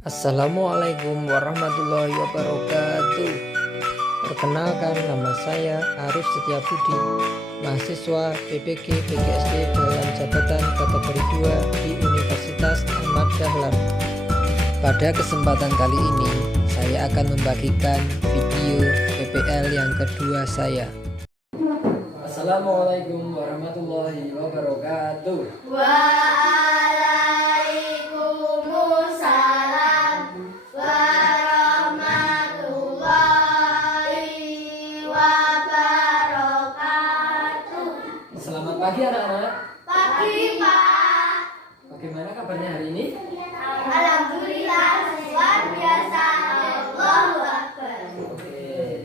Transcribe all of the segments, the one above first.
Assalamualaikum warahmatullahi wabarakatuh. Perkenalkan, nama saya Arif Setiabudi, mahasiswa PPG PGSD dalam jabatan kategori 2 di Universitas Ahmad Dahlan. Pada kesempatan kali ini, saya akan membagikan video PPL yang kedua saya. Assalamualaikum warahmatullahi wabarakatuh. Selamat pagi anak-anak. Pagi, Pak. Bagaimana kabarnya hari ini? Alhamdulillah, luar biasa. Allahu Akbar. Oke.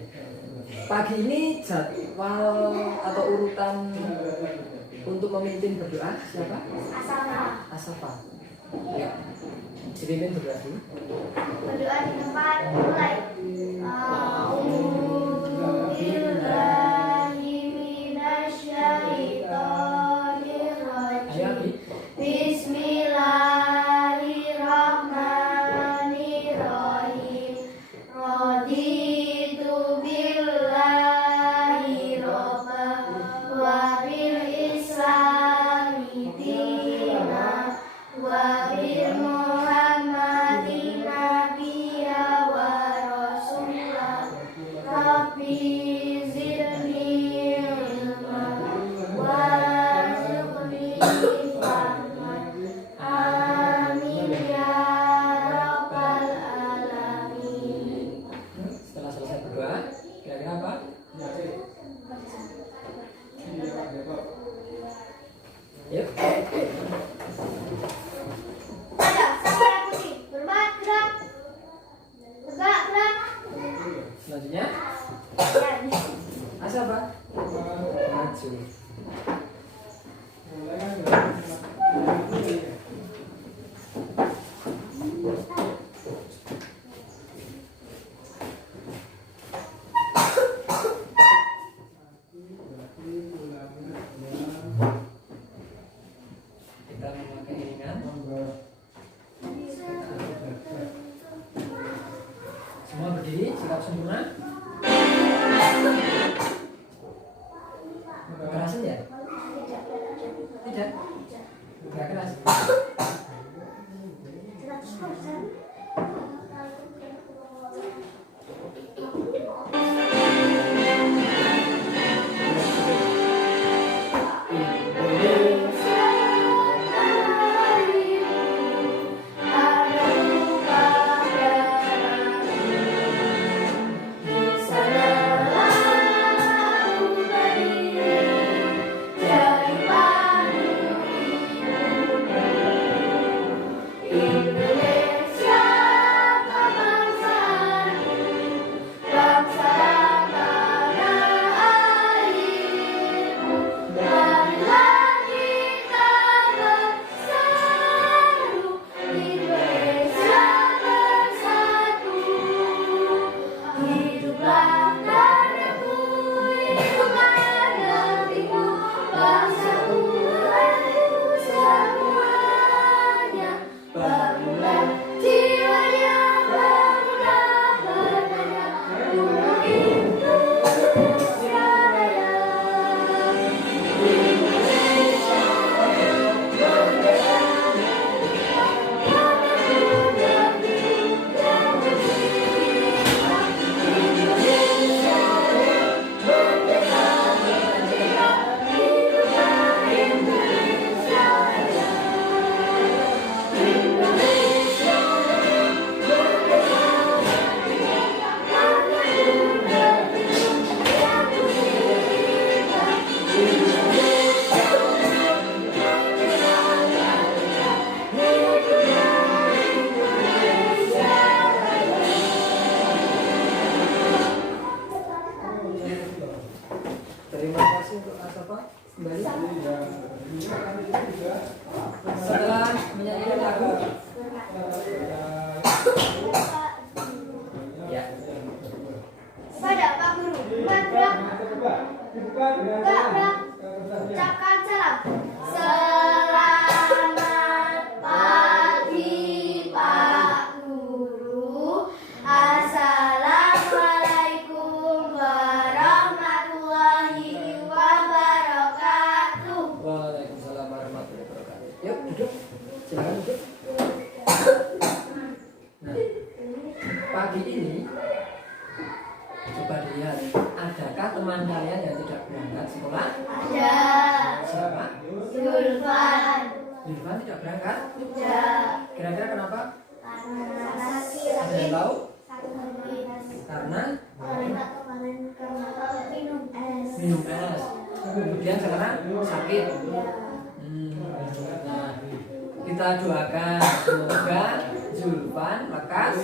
Pagi ini jadwal atau urutan untuk memimpin berdoa siapa? Asafa. Ya. Dipimpin berdoa dulu. Berdoa di tempat mulai. A'udzubillahi minasyaitonirrajim. Bismillahirrahmanirrahim. Raditu billahi robban wa bil islami dinan wa bil muhammadin nabiyya wa rasulah. Rabbi zidni ilman warzuqni fahman. Amin ya rabbal alamin. Setelah selesai berdoa, kira-kira apa? Yuk. Ada sabar putih. Berbat gerak. Tegak gerak. Selanjutnya, Ya, Asafa. Maju. Kita memakai iringan. Semua berdiri, sikap sempurna. Kekerasan ya? Tidak. Gak keras. 100%. pagi ini coba dilihat, adakah teman kalian yang tidak berangkat sekolah? Ada. Siapa? Zulfan. Zulfan tidak berangkat? Tidak. Kira-kira kenapa? Karena Ada yang tahu? Karena minum es. minum es. Kemudian sekarang sakit. Nah, kita doakan semoga Zulfan lekas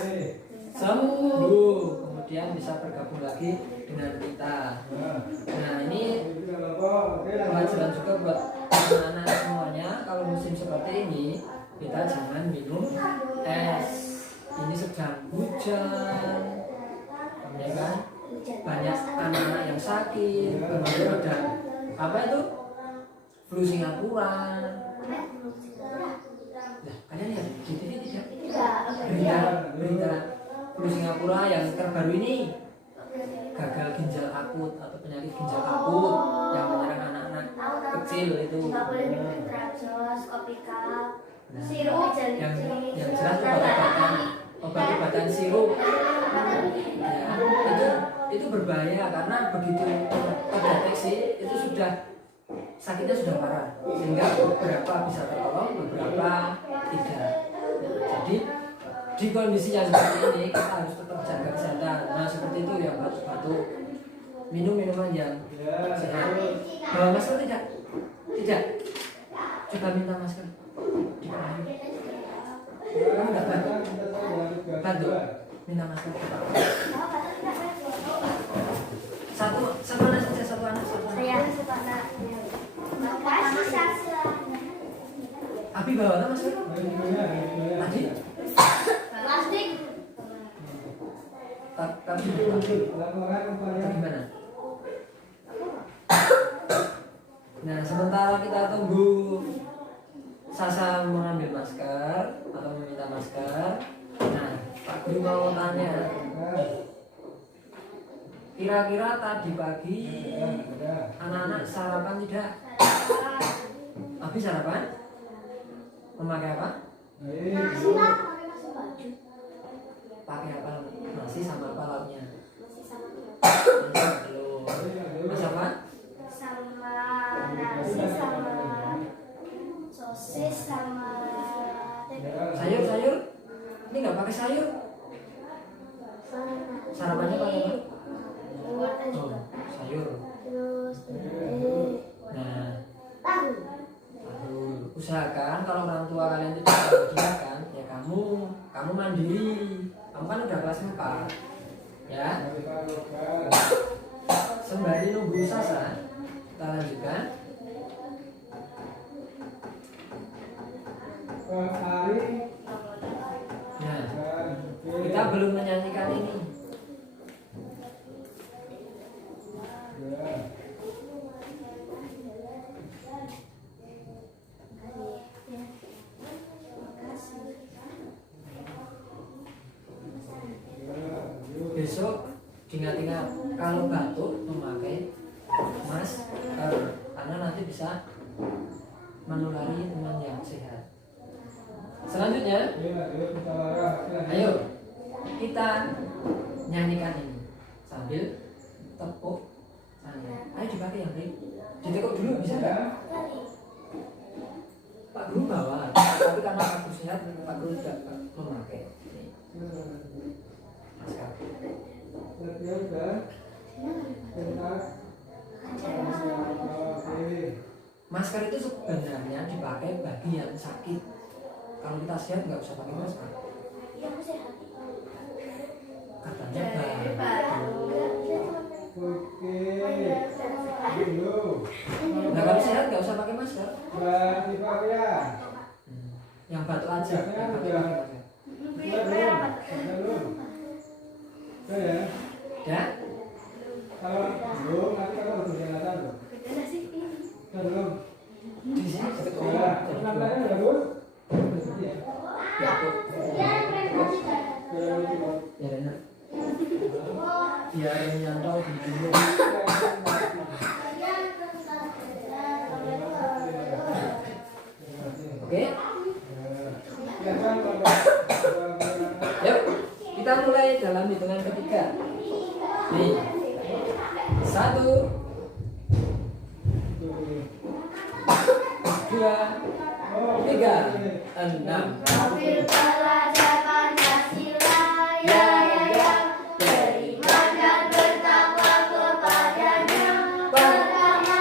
sembuh, kemudian bisa bergabung lagi dengan kita. Nah, ini pelajaran juga buat anak-anak semuanya. Kalau musim seperti ini, kita jangan minum es. Ini sedang hujan, ya kan? Banyak anak-anak yang sakit, kemudian ada apa itu? Flu Singapura. Nah, kalian lihat di TV tidak? Berita flu Singapura yang terbaru ini, gagal ginjal akut atau penyakit ginjal akut yang menyerang anak-anak kecil itu. Nggak boleh minum Tracos, kopi cup, Nah, sirup yang jelas obat-obatan sirup. Ya, itu berbahaya karena begitu terdeteksi itu sudah sakitnya sudah parah, sehingga beberapa bisa tertolong, beberapa tidak. Jadi di kondisi yang seperti ini kita harus tetap jaga kesehatan. Nah, seperti itu ya, batuk-batuk, minum minuman yang sehat. Bawa masker tidak? Tidak. Coba minta masker. Kamu nggak bantu? Bantu. Minta masker. Satu anak saja, satu anak. Saya sepakat. Makasih Sasa. Abi bawa masker? Tadi? Plastik. Tapi gimana? Nah, sementara kita tunggu Sasa mengambil masker atau meminta masker. Nah, Pak Guru mau tanya, kira-kira tadi pagi anak-anak sarapan tidak? Abi sarapan? Memakai apa? Nasi lah, pakai nasi baju. Pakai apa? Nasi sama apa lauknya? Nasi sama Belum. Mas apa? sama nasi sama sosis sama Sayur? Ini nggak pakai sayur? Sarapannya pakai apa? wortel Oh, juga. sayur. Terus Nah, tahu. usahakan kalau orang tua kalian tidak menyediakan, ya kamu mandiri. Kamu kan udah kelas 4, ya. Sembari nunggu Sasa, kita lanjutkan. Nah, kita belum menyanyikan ini. Besok ingat-ingat kalau batuk memakai masker karena nanti bisa menulari teman yang sehat. Selanjutnya, ayo kita nyanyikan ini sambil tepuk tangan. Ayo dipakai yang baik. Ditekuk dulu bisa nggak? Pak Guru bawa, tapi karena Pak Guru sehat, Pak Guru tidak memakai. Masker itu sebenarnya dipakai bagi yang sakit. Kalau kita sehat nggak usah pakai masker. Yang sehat. Katanya nah, kalau sehat nggak usah pakai masker. Yang batuk aja, yang batuk pakai masker. Ya? Kalau belum, nanti kamu harus berjalan loh. Beda sih ini. Belum. Di sini setelah Ya, penampilannya bagus. Ya. Ya, ya enak. Ya yang tahu di dulu. Oke? Yuk, kita Kita mulai dalam hitungan ketiga. Nih. 1, 2, 3, 6. Profil pelajar Pancasila, ya ya ya, beriman dan bertakwa kepadanya. Pertama,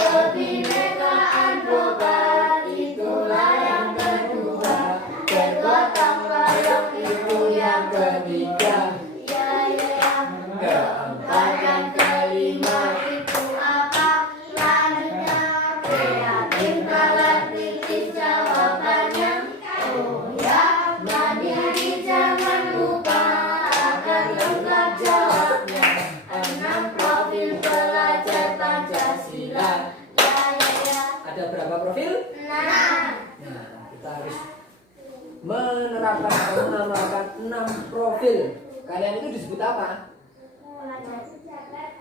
kebinekaan global, itulah yang kedua. Bergotong royong itu yang ketiga. Ya ya ya, keempat dan kelima itu apa? Selanjutnya, kreatif dalam kritis jawabannya. Oh ya, mandiri jangan lupa agar lengkap jawabnya. 6 profil pelajar Pancasila. Ya ya ya. Ada berapa profil? 6. Nah, kita harus menerapkan 6 profil. Kalian itu disebut apa?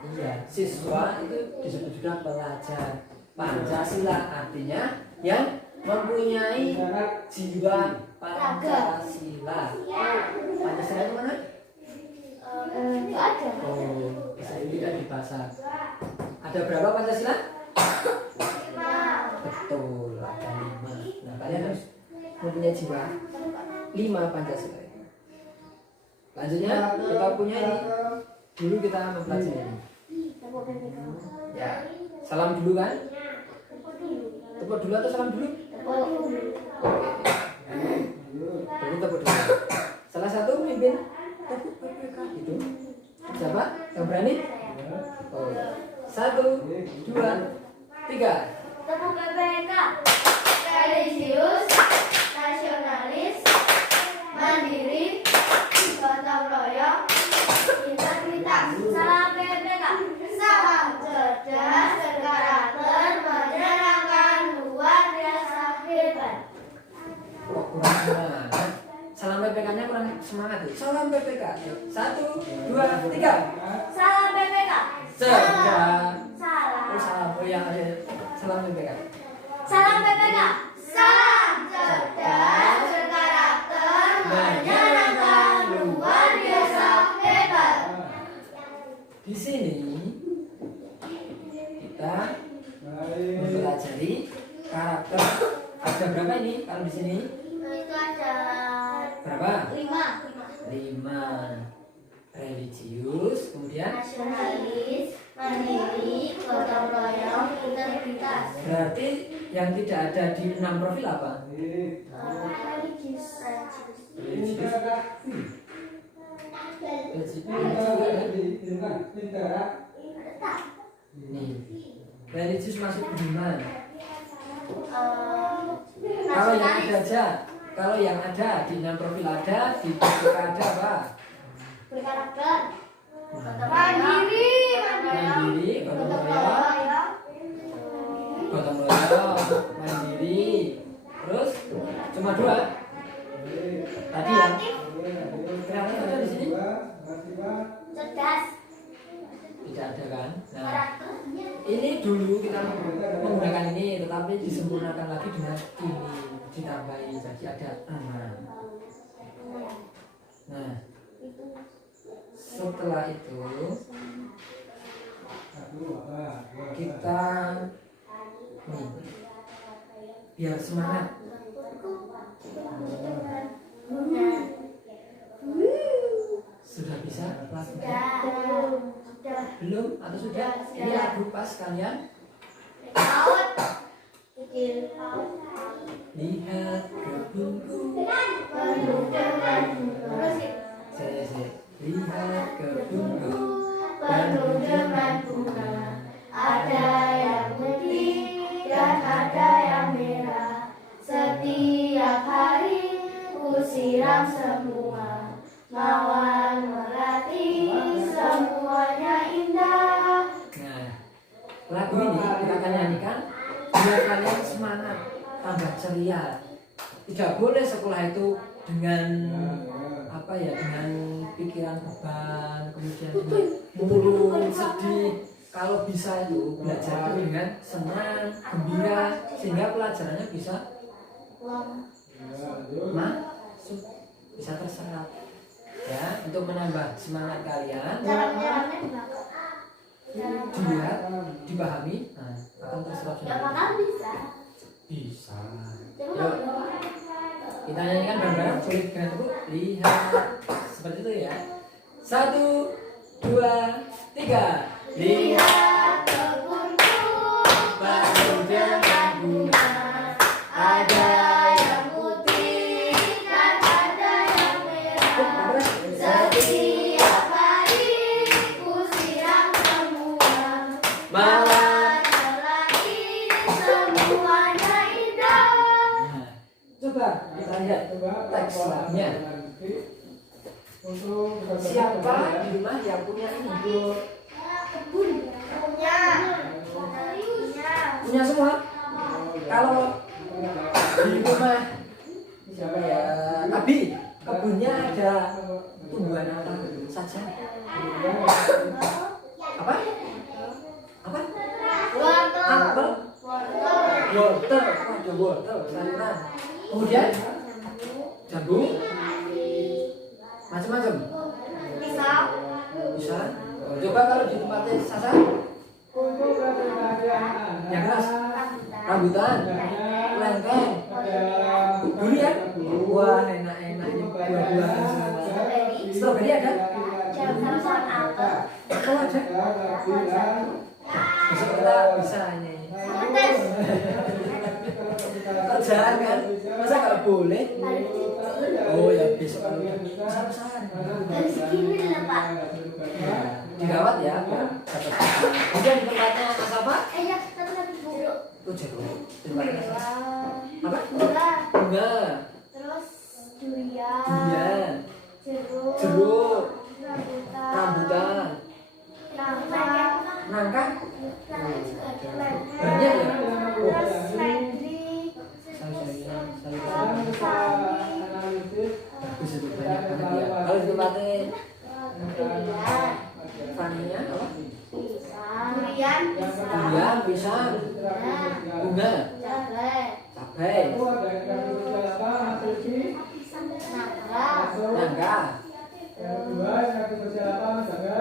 Iya, siswa itu disebut juga pelajar Pancasila, artinya yang mempunyai jiwa Pancasila. Pancasila itu mana? Enggak ada. Oh, bisa tidak dibahas. Ada berapa Pancasila? 5. Betul, ada 5. Nah, kalian harus mempunyai jiwa 5 Pancasila. Lanjutnya kita punya ini. Dulu kita mempelajari ini. Ya, salam dulu kan? Tepuk dulu atau salam dulu? Jadi tepuk dulu. Salah satu pemimpin tepuk PPK itu siapa? Yang berani? Oh. 1, 2, 3. Tepuk PPK. Religius, nasionalis, mandiri, gotong royong, integritas. Salam PPK. Salam cerdas, berkarakter, menyenangkan, luar biasa hebat. Kok kurang semangat? Salam PPK-nya kurang semangat tuh. Salam PPK. 1, 2, 3. Salam PPK. Cerdas. Salam. Oh, salam. Oh, yang ada salam PPK. Salam PPK. Salam cerdas, berkarakter, menyenangkan, luar biasa hebat. Di sini kita mempelajari karakter. Ada berapa ini? Kalau di sini Itu ada berapa? 5. 5. Religius, kemudian Nasionalis, mandiri, gotong royong, integritas. berarti yang tidak ada di 6 profil apa? Religius. Religius. Nih, religius masuk beriman. Kalau yang ada aja, kalau yang ada di 6 profil ada, di PPK ada apa? Berkarakter. Mandiri, gotong royong, mandiri. Terus cuma 2. Tadi yang kreatif ada di sini? Cerdas. Tidak ada kan? Nah, Karakternya. ini dulu kita menggunakan ini, tetapi disempurnakan lagi dengan ini, ditambahi jadi ada 6. Nah, setelah itu kita nih, biar semangat. Sudah bisa lagunya? Sudah. Belum atau sudah? Ini lagu pas kalian Paut. Kecil. lihat kebunku. Penuh dengan bunga. Saya lihat kebunku. Penuh dengan bunga. Ada yang putih dan ada yang merah. Setiap hari ku siram semua. Mawar melati semuanya indah. Nah, lagu ini kita akan nyanyikan biar kalian semangat, tambah ceria. Tidak boleh sekolah itu dengan apa ya, dengan pikiran beban, kemudian dengan murung, sedih. Kalau bisa itu belajar itu dengan senang, gembira, sehingga pelajarannya bisa masuk, bisa terserap. Ya, untuk menambah semangat kalian, Caranya di belakang. dilihat, dipahami, nah, akan terserap Ya sendiri. makan bisa. Bisa. Coba. Kita nyanyikan bareng-bareng, kulit dengan Bu. Lihat, seperti itu ya. 1, 2, 3. Lihat kebunku penuh dengan bunga, ada yang putih dan ada yang merah. Setiap hari ku siram semua, warna lagi semuanya indah. Nah, coba kita lihat teks lagunya. Untuk Siapa di rumah yang punya ini? Punya. Punya semua? Kalau di rumah siapa ya? Abi, kebunnya ada tumbuhan apa saja? Apa? Apa? Apel, wortel, ada wortel, sayuran. Kemudian jambu, macam-macam. Pisau. Bisa. Oh, coba kalau di tempatnya Sasa, yang keras, rambutan, lengkeng, durian. Wah, enak-enak ini buah-buahan semua. Stroberi ada? Sama apel. Apel ada? Besok kita bisa ini. Tes. Kerjaan kan? Masa nggak boleh? Oh ya besok kalau besar-besar. Dari segini lah Pak. Dirawat ya, biar dapat. Kemudian di tempatnya Mas apa? Ya satu lagi buruk. Itu jeruk. Di tempatnya Mas apa? Gula. Bunga, Terus durian. durian, Jeruk. jeruk, Rambutan. rambutan, Nangka. nangka. Banyak ya? Terus seledri. Sayur-sayuran. Sawi. Bagus itu banyak banget ya. Kalau di tempatnya Durian. Fania apa? Pisang. Durian. Pisang. Durian, pisang, bunga, Cabai. cabai, Nangka. nangka.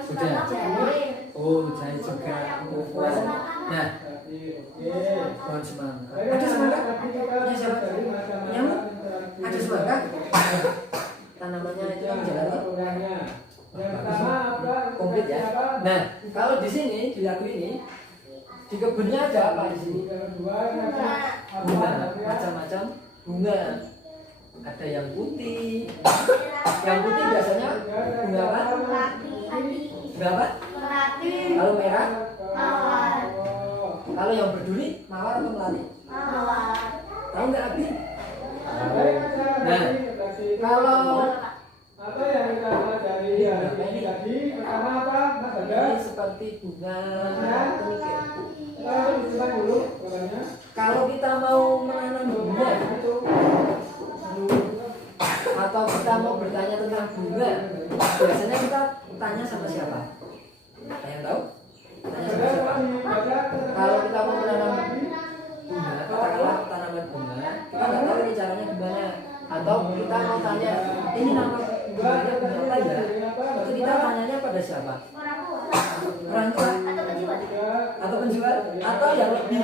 Sudah. Jahe. Oh, jahe juga. Nah, pohon semangka. Ada semangka? Punya siapa? Punyamu? Ada semangka? Tanamannya itu yang jalan komplit ya. Nah, kalau di sini di lagu ini di kebunnya ada apa di sini? Bunga, macam-macam bunga. Ada yang putih. Yang putih biasanya bunga apa? Bunga apa? Melati. Kalau merah, Mawar. kalau yang berduri, mawar atau melati? Mawar. Tahu nggak Abi? Nah, kalau apa yang kita pelajari hari ini tadi pertama apa Mas ini Bagas? seperti bunga pemikir. Kita disimpan dulu katanya. Kalau kita mau menanam bunga atau kita mau bertanya tentang bunga, biasanya kita tanya sama siapa? Ada yang tahu? Tanya sama siapa? Kalau kita mau menanam bunga, katakanlah tanaman bunga, kita nggak tahu ini caranya gimana. Atau kita mau tanya, ini nama bunganya bunga apa ya? Itu kita tanyanya pada siapa? Orang tua. Orang tua? Atau penjual. Atau penjual? Atau yang lebih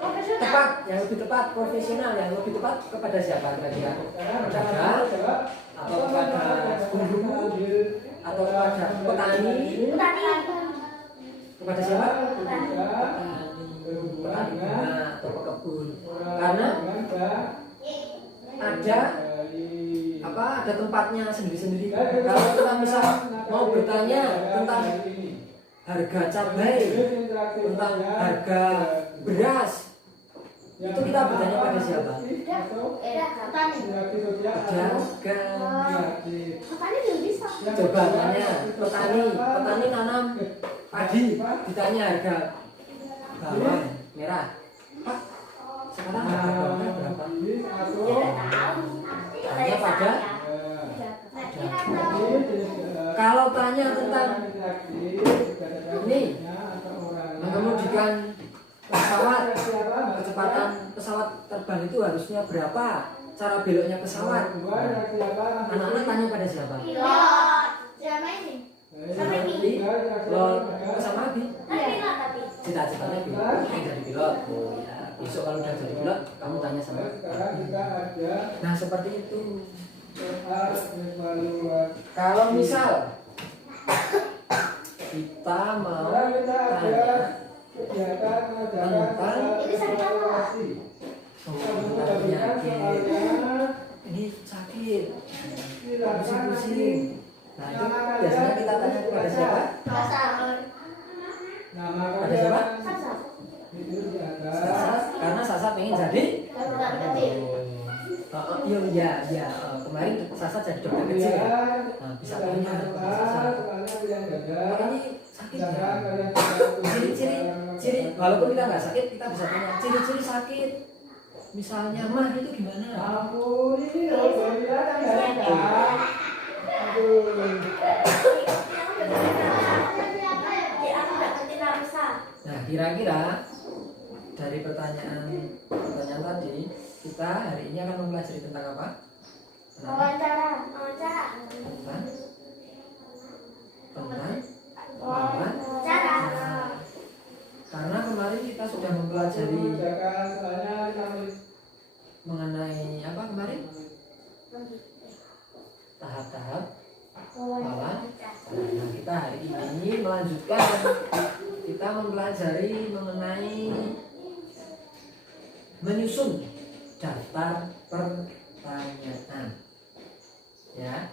Profesional. tepat, yang lebih tepat, profesional, yang lebih tepat kepada siapa kira-kira? Pedagang atau kepada guru atau kepada petani? Petani. Kepada siapa? Petani bunga atau pekebun. Karena ada tempatnya sendiri-sendiri. Kalau kita misal mau bertanya tentang harga cabai, tentang harga beras, itu kita bertanya pada siapa? Petani. Pedagang. Petani juga bisa. Coba tanya petani tanam padi, ditanya harga bawang merah. Pak, sekarang harga bawang berapa? Tanya pada. Kalau tanya tentang ini mengemudikan pesawat, kecepatan pesawat terbang itu harusnya berapa cara beloknya pesawat. Dua yang siapa? Anak-anak tanya pada siapa? Pilot. Siapa ini? Seperti lo sama Abi. Kan pilot tapi. Cita-citanya pilot, pengen jadi pilot. Oh ya, besok kalau udah jadi pilot, kamu tanya sama Sekarang kita ada Nah seperti itu. soal evaluasi. Kalau misal kita mau Sekarang kita ada tanya kegiatan mengerjakan Tentang soal evaluasi. tentang penyakit, ini sakit, pusing-pusing. Nah itu biasanya kita tanya kepada siapa? Kasar. Nama Pada siapa? Kasar. itu ada. Sasa, karena Sasa pengen jadi. Dokter kecil. Iya, kemarin Sasa jadi dokter kecil ya. Nah, bisa tanya kepada Sasa. Oh, ini sakit ya? Ciri-ciri, walaupun kita nggak sakit, kita bisa tanya ciri-ciri sakit. Misalnya mah itu gimana? Ampun, ini loh, kan nggak ada. Aduh. Nah, kira-kira dari pertanyaan tadi, kita hari ini akan mempelajari tentang apa? Tentang Wawancara. tentang Wawancara. karena kemarin kita sudah mempelajari Mengerjakan soalnya kami mengenai apa kemarin? Tahap-tahap wawancara. Nah, kita hari ini melanjutkan, kita mempelajari mengenai menyusun daftar pertanyaan. Ya,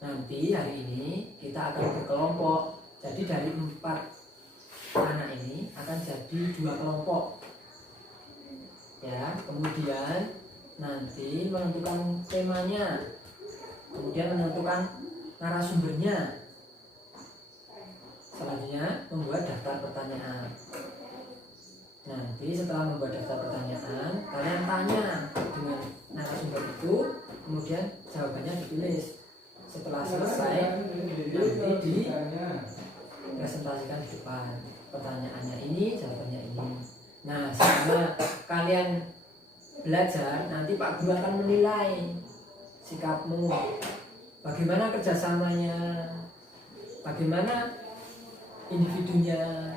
nanti hari ini kita akan berkelompok. Jadi dari 4 anak ini akan jadi 2 kelompok. Ya, kemudian nanti menentukan temanya, kemudian menentukan narasumbernya. Selanjutnya membuat daftar pertanyaan. Nanti setelah membuat daftar pertanyaan, kalian tanya dengan narasumber itu, kemudian jawabannya ditulis. Setelah selesai, nanti dipresentasikan di depan. Pertanyaannya ini, jawabannya ini. Nah, selama kalian belajar, nanti Pak Guru akan menilai sikapmu, bagaimana kerjasamanya, bagaimana individunya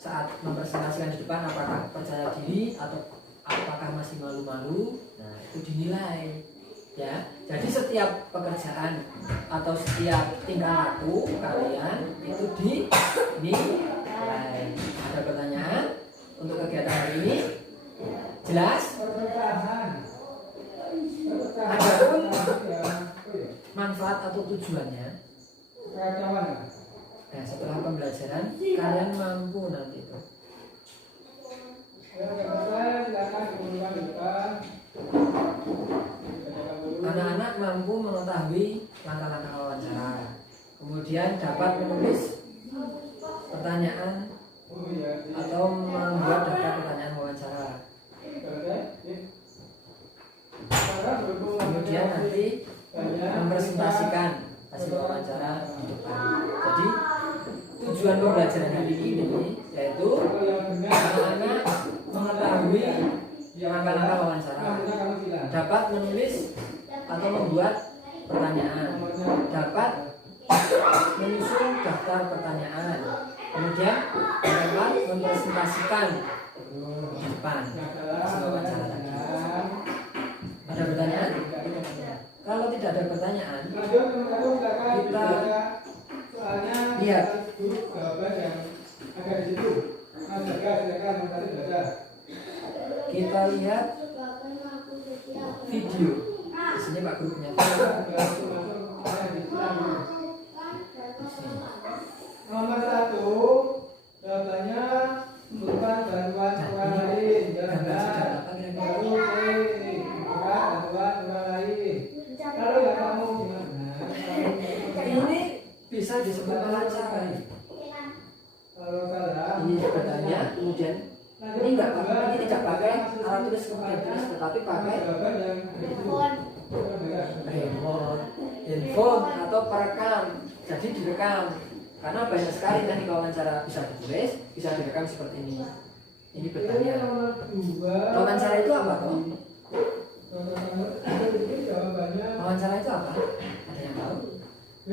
saat mempresentasikan di depan, apakah percaya diri atau apakah masih malu-malu. Nah, itu dinilai. Ya, jadi setiap pekerjaan atau setiap tingkah laku kalian itu dinilai. Ada pertanyaan untuk kegiatan hari ini? Jelas? Adapun manfaat atau tujuannya, nah setelah pembelajaran kalian mampu nanti itu. Anak-anak mampu mengetahui langkah-langkah wawancara, kemudian dapat menulis pertanyaan atau membuat daftar pertanyaan wawancara. Kemudian nanti mempresentasikan hasil wawancara di depan. Jadi tujuan pembelajaran hari ini yaitu anak-anak mengetahui langkah-langkah wawancara, dapat menulis atau membuat pertanyaan, dapat menyusun daftar pertanyaan, kemudian dapat mempresentasikan di depan hasil wawancara tadi. Ada pertanyaan? Kalau tidak ada pertanyaan, kita lihat video. Di sini Pak Guru punya Nomor 1, jawabannya bukan bantuan orang lain. Baru bantuan orang lain. Kalau yang kamu gimana? ini bisa disebut wawancara. Kalau salah, Ini sebenarnya kemudian ini enggak pakai, ini tidak pakai alat tulis kemudian tulis, tetapi pakai jawaban yang handphone atau perekam. Jadi direkam. Karena banyak sekali nanti wawancara bisa ditulis, bisa direkam seperti ini. Ini bertanya. nomor 2. Wawancara itu apa toh? Jawabannya Wawancara itu apa? Ada yang tahu? B.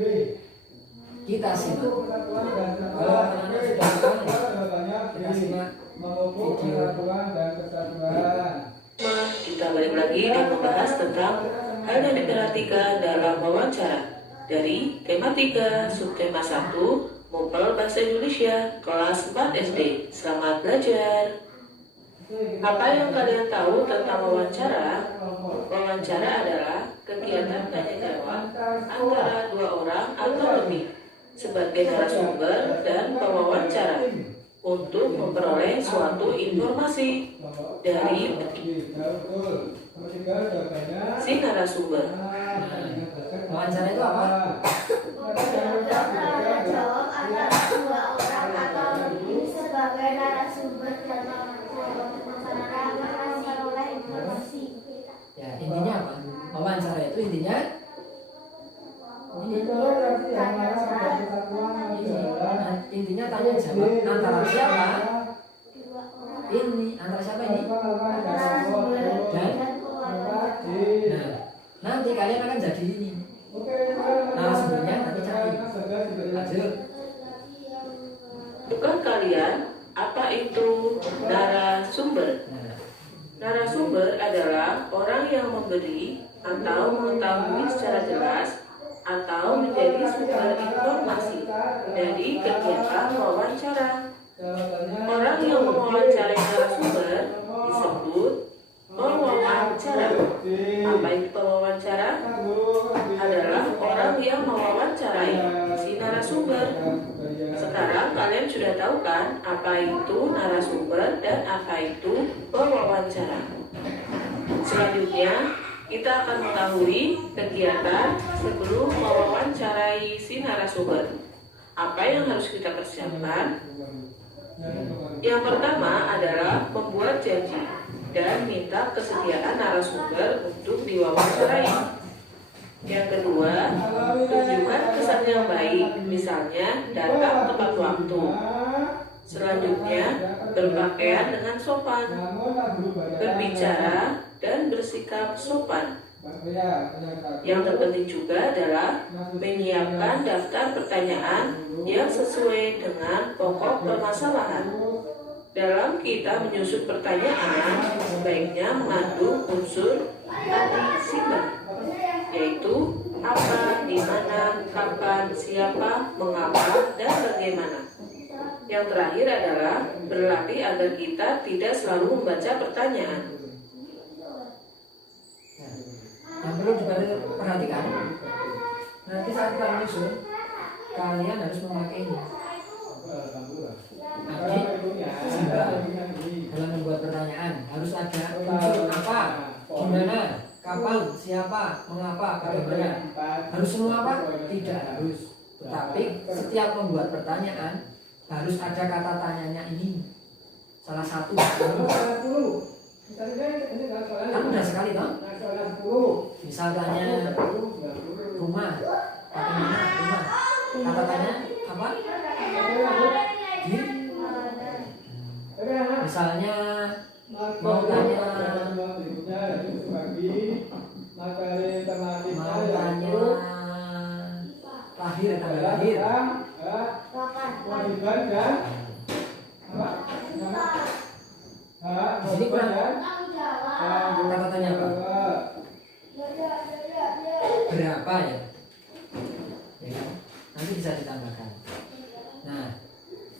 Kita simak. Persatuan dan Kalau kesatuan. anak-anak sudah tahu, Jawabannya B. kita simak Memupuk persatuan dan kesatuan. Kita balik lagi dan membahas tentang hal yang diperhatikan dalam wawancara dari tema 3, subtema 1, Mupel Bahasa Indonesia, kelas 4 SD. Selamat belajar. Apa yang kalian tahu tentang wawancara? Wawancara adalah kegiatan tanya jawab antara dua orang atau lebih sebagai narasumber dan pewawancara untuk memperoleh suatu informasi dari si narasumber. Wawancara itu apa? Tanya jawab antara dua orang atau lebih sebagai narasumber dan memperoleh informasi. Ya, intinya apa? Wawancara itu intinya intinya tanya jawab antara siapa? Ini antara siapa ini? Dan nah, nanti kalian akan jadi ini. Narasumbernya nanti cari. Lanjut. Bukan kalian, apa itu narasumber? Nah, Narasumber adalah orang yang memberi atau mengetahui secara jelas atau menjadi sumber informasi dari kegiatan wawancara. Orang yang mewawancarai narasumber disebut pewawancara. Apa itu pewawancara? Adalah orang yang mewawancarai si narasumber. Sekarang kalian sudah tahu kan apa itu narasumber dan apa itu pewawancara. Selanjutnya kita akan mengetahui kegiatan sebelum mewawancarai si narasumber. Apa yang harus kita persiapkan? Yang pertama adalah membuat janji dan minta kesediaan narasumber untuk diwawancarai. Yang kedua, tunjukkan kesan yang baik, misalnya datang tepat waktu. Selanjutnya, berpakaian dengan sopan, berbicara dan bersikap sopan. Yang terpenting juga adalah menyiapkan daftar pertanyaan yang sesuai dengan pokok permasalahan. Dalam kita menyusun pertanyaan, sebaiknya mengandung unsur antisipan, yaitu apa, di mana, kapan, siapa, mengapa, dan bagaimana. Yang terakhir adalah berlatih agar kita tidak selalu membaca pertanyaan. yang perlu diperhatikan, nanti saat kita menyusun, kalian harus memakai ini. Abdi, simbol dalam membuat pertanyaan harus ada unsur apa, gimana, kapan, siapa, mengapa, bagaimana. Harus semua apa? Tidak harus. Tetapi setiap membuat pertanyaan harus ada kata tanyanya ini. Salah satu. Kan mudah sekali toh? Misal tanya rumah, bagaimana rumah? Kata tanya apa? Di. Misalnya mau tanya lahir, tanggal lahir. Ini kurang kata tanya apa? Berapa ya? Ya kan? Nanti bisa ditambahkan. Nah,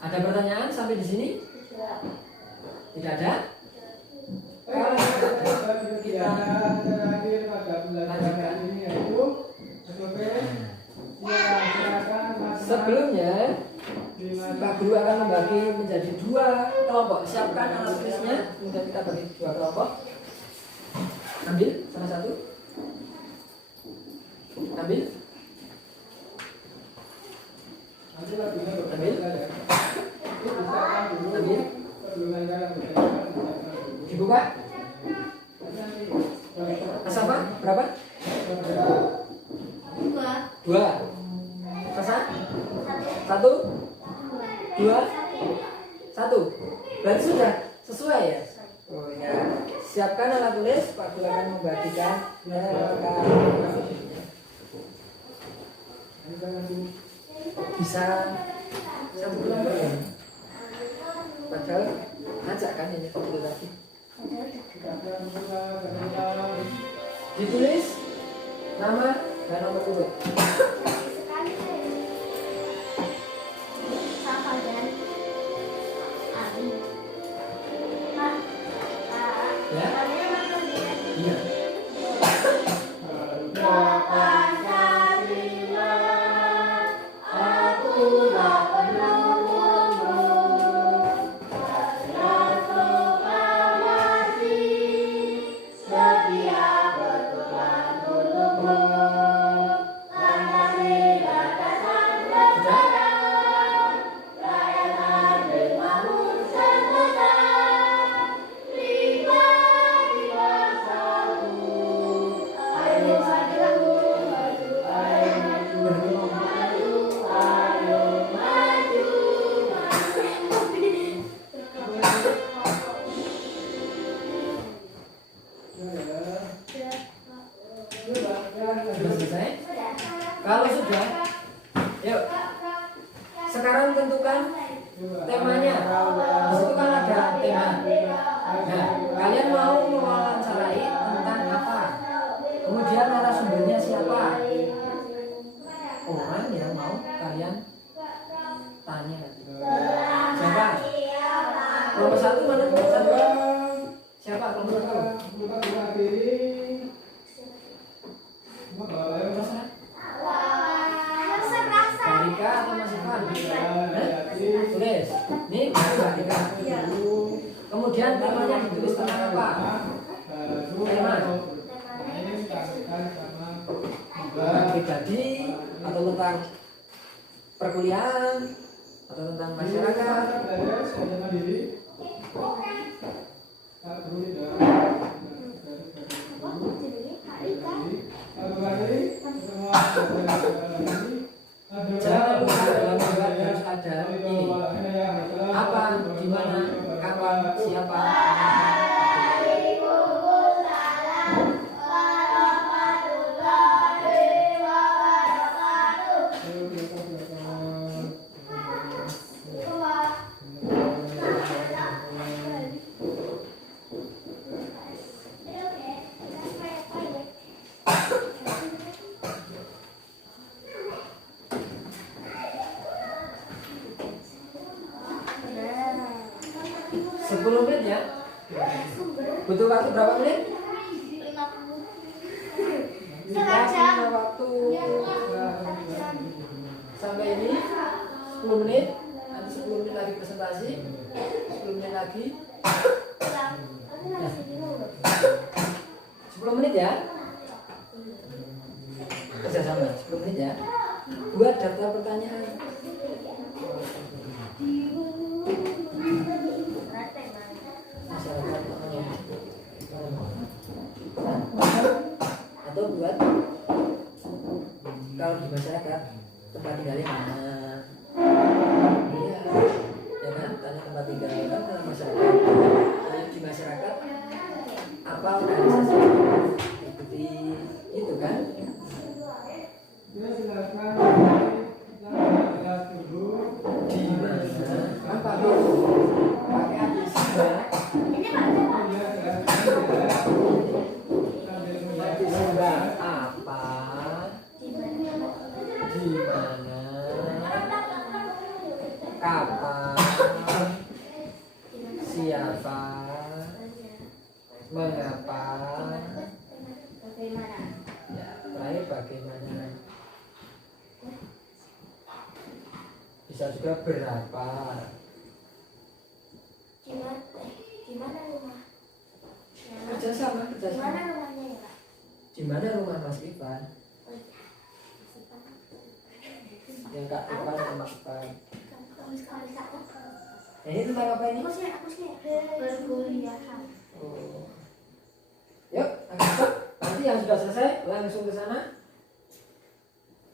ada pertanyaan sampai di sini? Tidak ada? Kalau kita lanjutkan. Sebelumnya, Pak Guru akan membagi menjadi 2 kelompok. Siapkan alat tulisnya, kemudian kita bagi 2 kelompok. Ambil salah satu. Ambil. Ambil. Ambil. Dibuka. Asapa berapa? 2. Rasa? 1, 2, 1. Berarti sudah sesuai ya? Oh ya. Siapkan alat tulis, Pak Guru akan membagikan bisa satu kelompok ya. Padahal ngajak kan ini kelompok tadi. Ditulis nama dan nomor urut. Ya? Iya. Selesai? Kalau sudah, yuk. Sekarang tentukan temanya. Di situ kan ada tema. Nah, kalian mau mewawancarai tentang apa? Kemudian narasumbernya siapa? Orang yang mau kalian tanya. Siapa? Kelompok satu mana? Kelompok satu? Siapa kelompok satu? Rika atau Mas Ivan? Tulis. Nih, Rika. Kemudian temanya ditulis tentang apa? Tema pribadi atau tentang perkuliahan atau tentang masyarakat? Jangan lupa dalam debat harus ada ini. Apa, di mana, kapan, siapa. Menit ya. Butuh waktu berapa menit? 50. Setengah jam. Waktu sampai ini 10 menit. Nanti 10 menit lagi presentasi. 10 menit lagi. 10 menit ya. Kerja sama 10 menit ya. Buat daftar pertanyaan. Atau buat kalau di masyarakat tempat tinggalnya mana, iya ya kan, tanya tempat tinggalnya kan dalam masyarakat. Tanya di masyarakat apa organisasi ikuti itu kan. Di mana apa pakai adisiba. Adisiba apa, di mana, kapan, siapa, mengapa, ya terakhir bagaimana. Bisa juga berapa. Gimana rumah? Kerjasama. Gimana rumahnya ya Kak? Di mana rumah Mas Ivan? Yang Kak Ivan sama Mas Ivan. Ini tentang apa ini? Aku sih perkuliahan. Oh. Yuk, cepat. Nanti yang sudah selesai langsung ke sana,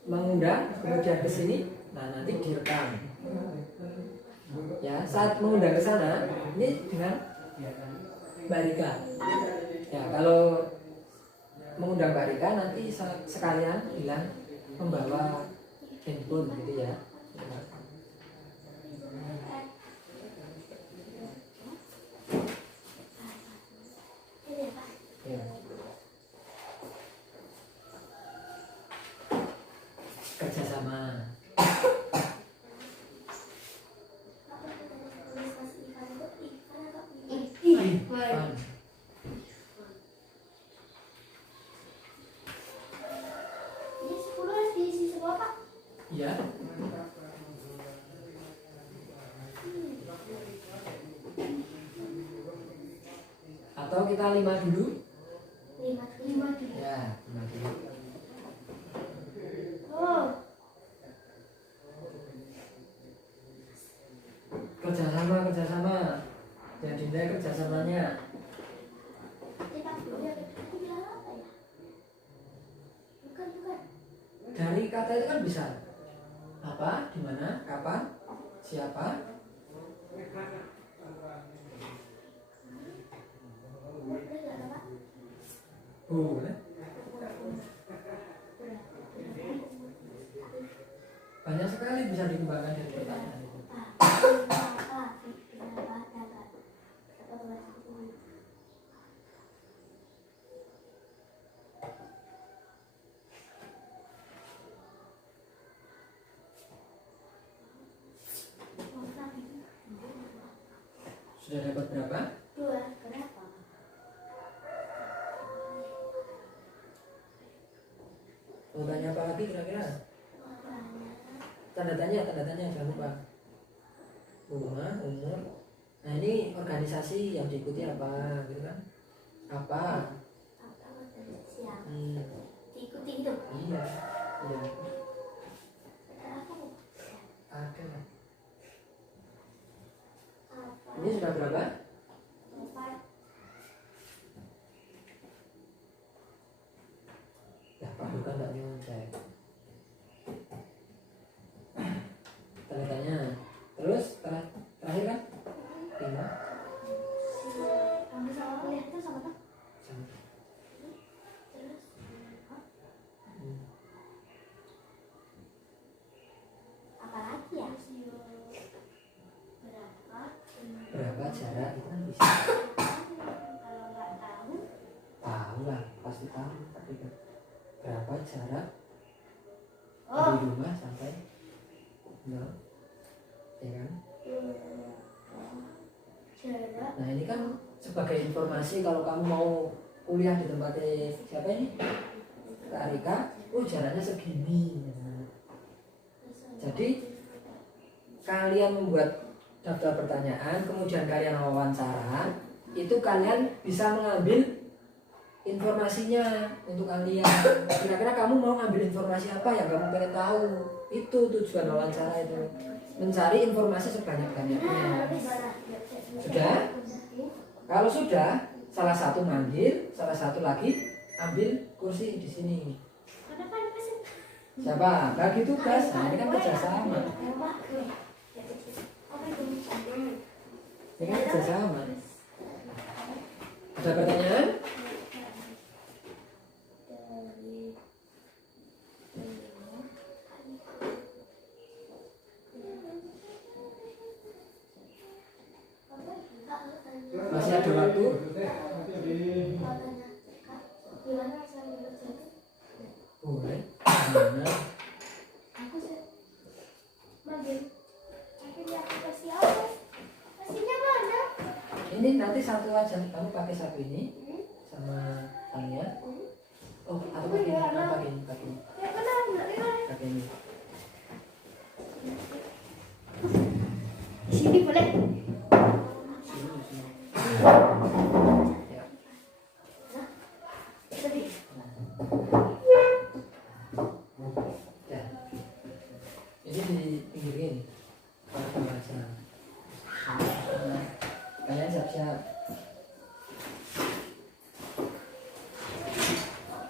mengundang, kemudian ke sini. Nah, nanti direkam. Ya, saat mengundang ke sana, ini dengan Mbak Rika. Ya, kalau mengundang Mbak Rika nanti sekalian bilang membawa handphone gitu ya. Ya. Kerjasama. Ivan. Ini 10 harus diisi semua, Pak. Ya. Atau kita 5 dulu? 5 dulu. Ya, 5 dulu. Oh, Kerjasama. Yang dinilai kerjasamanya. kita dulu ya. Tadi bilang apa ya? Bukan. Dari kata itu kan bisa apa, di mana, kapan, siapa. Boleh nggak, Pak? Boleh. Banyak sekali bisa dikembangkan dari pertanyaan itu. Sudah dapat berapa? 2, berapa? Mau tanya apa lagi kira-kira? Tanda tanya jangan lupa. Rumah, umur. Nah ini organisasi yang diikuti apa, gitu kan? Apa? Diikuti itu. Iya. Apa? Ada. Ini sudah berapa? 4. Ya Pak bukan tak nyontek. Tanda tanya. Terus terakhir kan? 5. Kamu sama kuliah itu sama tak? Sama. Terus? Apa lagi ya? Berapa jarak itu kan bisa. Kalau nggak tahu, Tahu lah, pasti tahu. Tapi kan berapa jarak oh, dari rumah sampai nol, ya kan? jarak. Nah ini kan sebagai informasi kalau kamu mau kuliah di tempatnya siapa ini? Kak Rika, oh jaraknya segini. Nah, jadi kalian membuat daftar pertanyaan, kemudian kalian wawancara, itu kalian bisa mengambil informasinya untuk kalian. Kira-kira kamu mau ngambil informasi apa yang kamu pengen tahu? Itu tujuan wawancara itu, mencari informasi sebanyak-banyaknya. Sudah? Kalau sudah, salah satu ngambil, salah satu lagi ambil kursi di sini. Siapa? Bagi tugas. Nah, ini kan kerjasama. Ini kan kerjasama. Ada pertanyaan? Masih ada waktu? Boleh. Gimana? Aku sih manggil. Akhirnya aplikasi apa? Aplikasinya mana? Ini nanti satu aja. Kamu pakai satu ini sama Tania. Oh, atau pakai ini. Ya benar, Pakai ini. di sini boleh. Sini. Ya. Tadi. Ya. Ini di pinggir ini. Pakai baca. Nah, kalian siap-siap.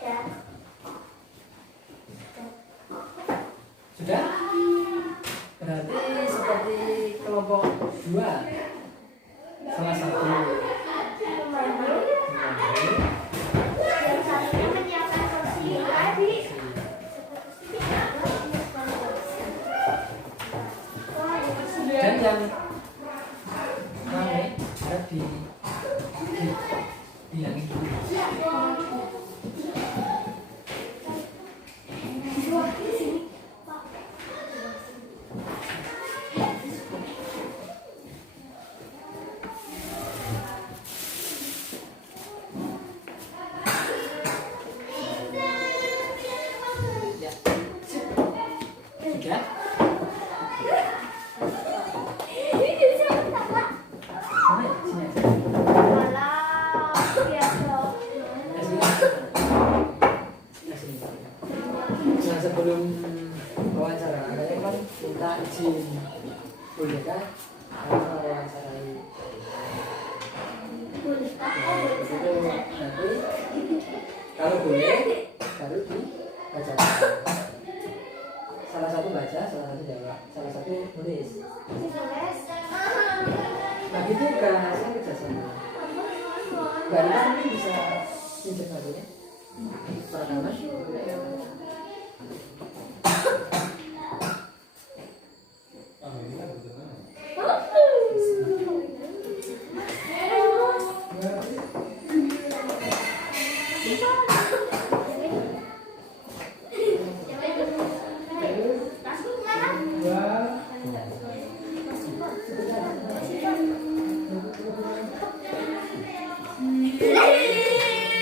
Ya. Sudah? Berarti seperti kelompok 2. Salah satu Yang satunya menyiapkan 3. Mana ya? Sini aja. Nah, sebelum wawancara, kalian kan minta izin, boleh kan? Wawancarai. Nanti kalau boleh baru dibacakan. Salah satu baca, salah satu jawab, salah satu nulis. Nah gitu kan hasilnya kerjasama. Mbak Rina mungkin bisa pinjam lagi ya. Pertama.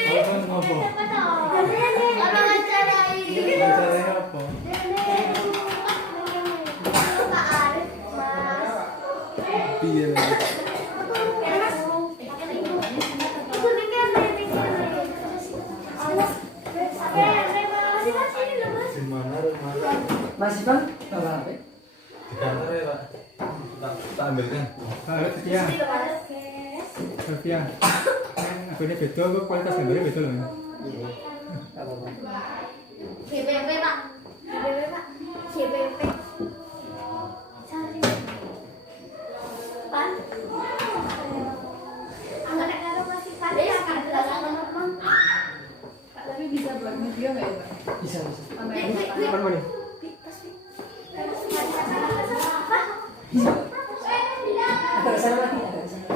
Alasan apa? Wawancaranya apa? Piye? Di mana rumah? Masih Bang? Bapak apa? Di kantor ya, Pak. Tak ambilkan. Halo, Setia. Setia. Aku ini beda, kok kualitas gambarnya beda loh. Iya. Enggak apa-apa. GBP Pak. GBP Pak. GBP. Cari. Pan. Angkat karo masih pan. Ya, Kak. Teman-teman. Tapi bisa buat video nggak ya, Pak? Bisa. Kapan mau nih? Bisa. Ada kesana lagi, ada kesana.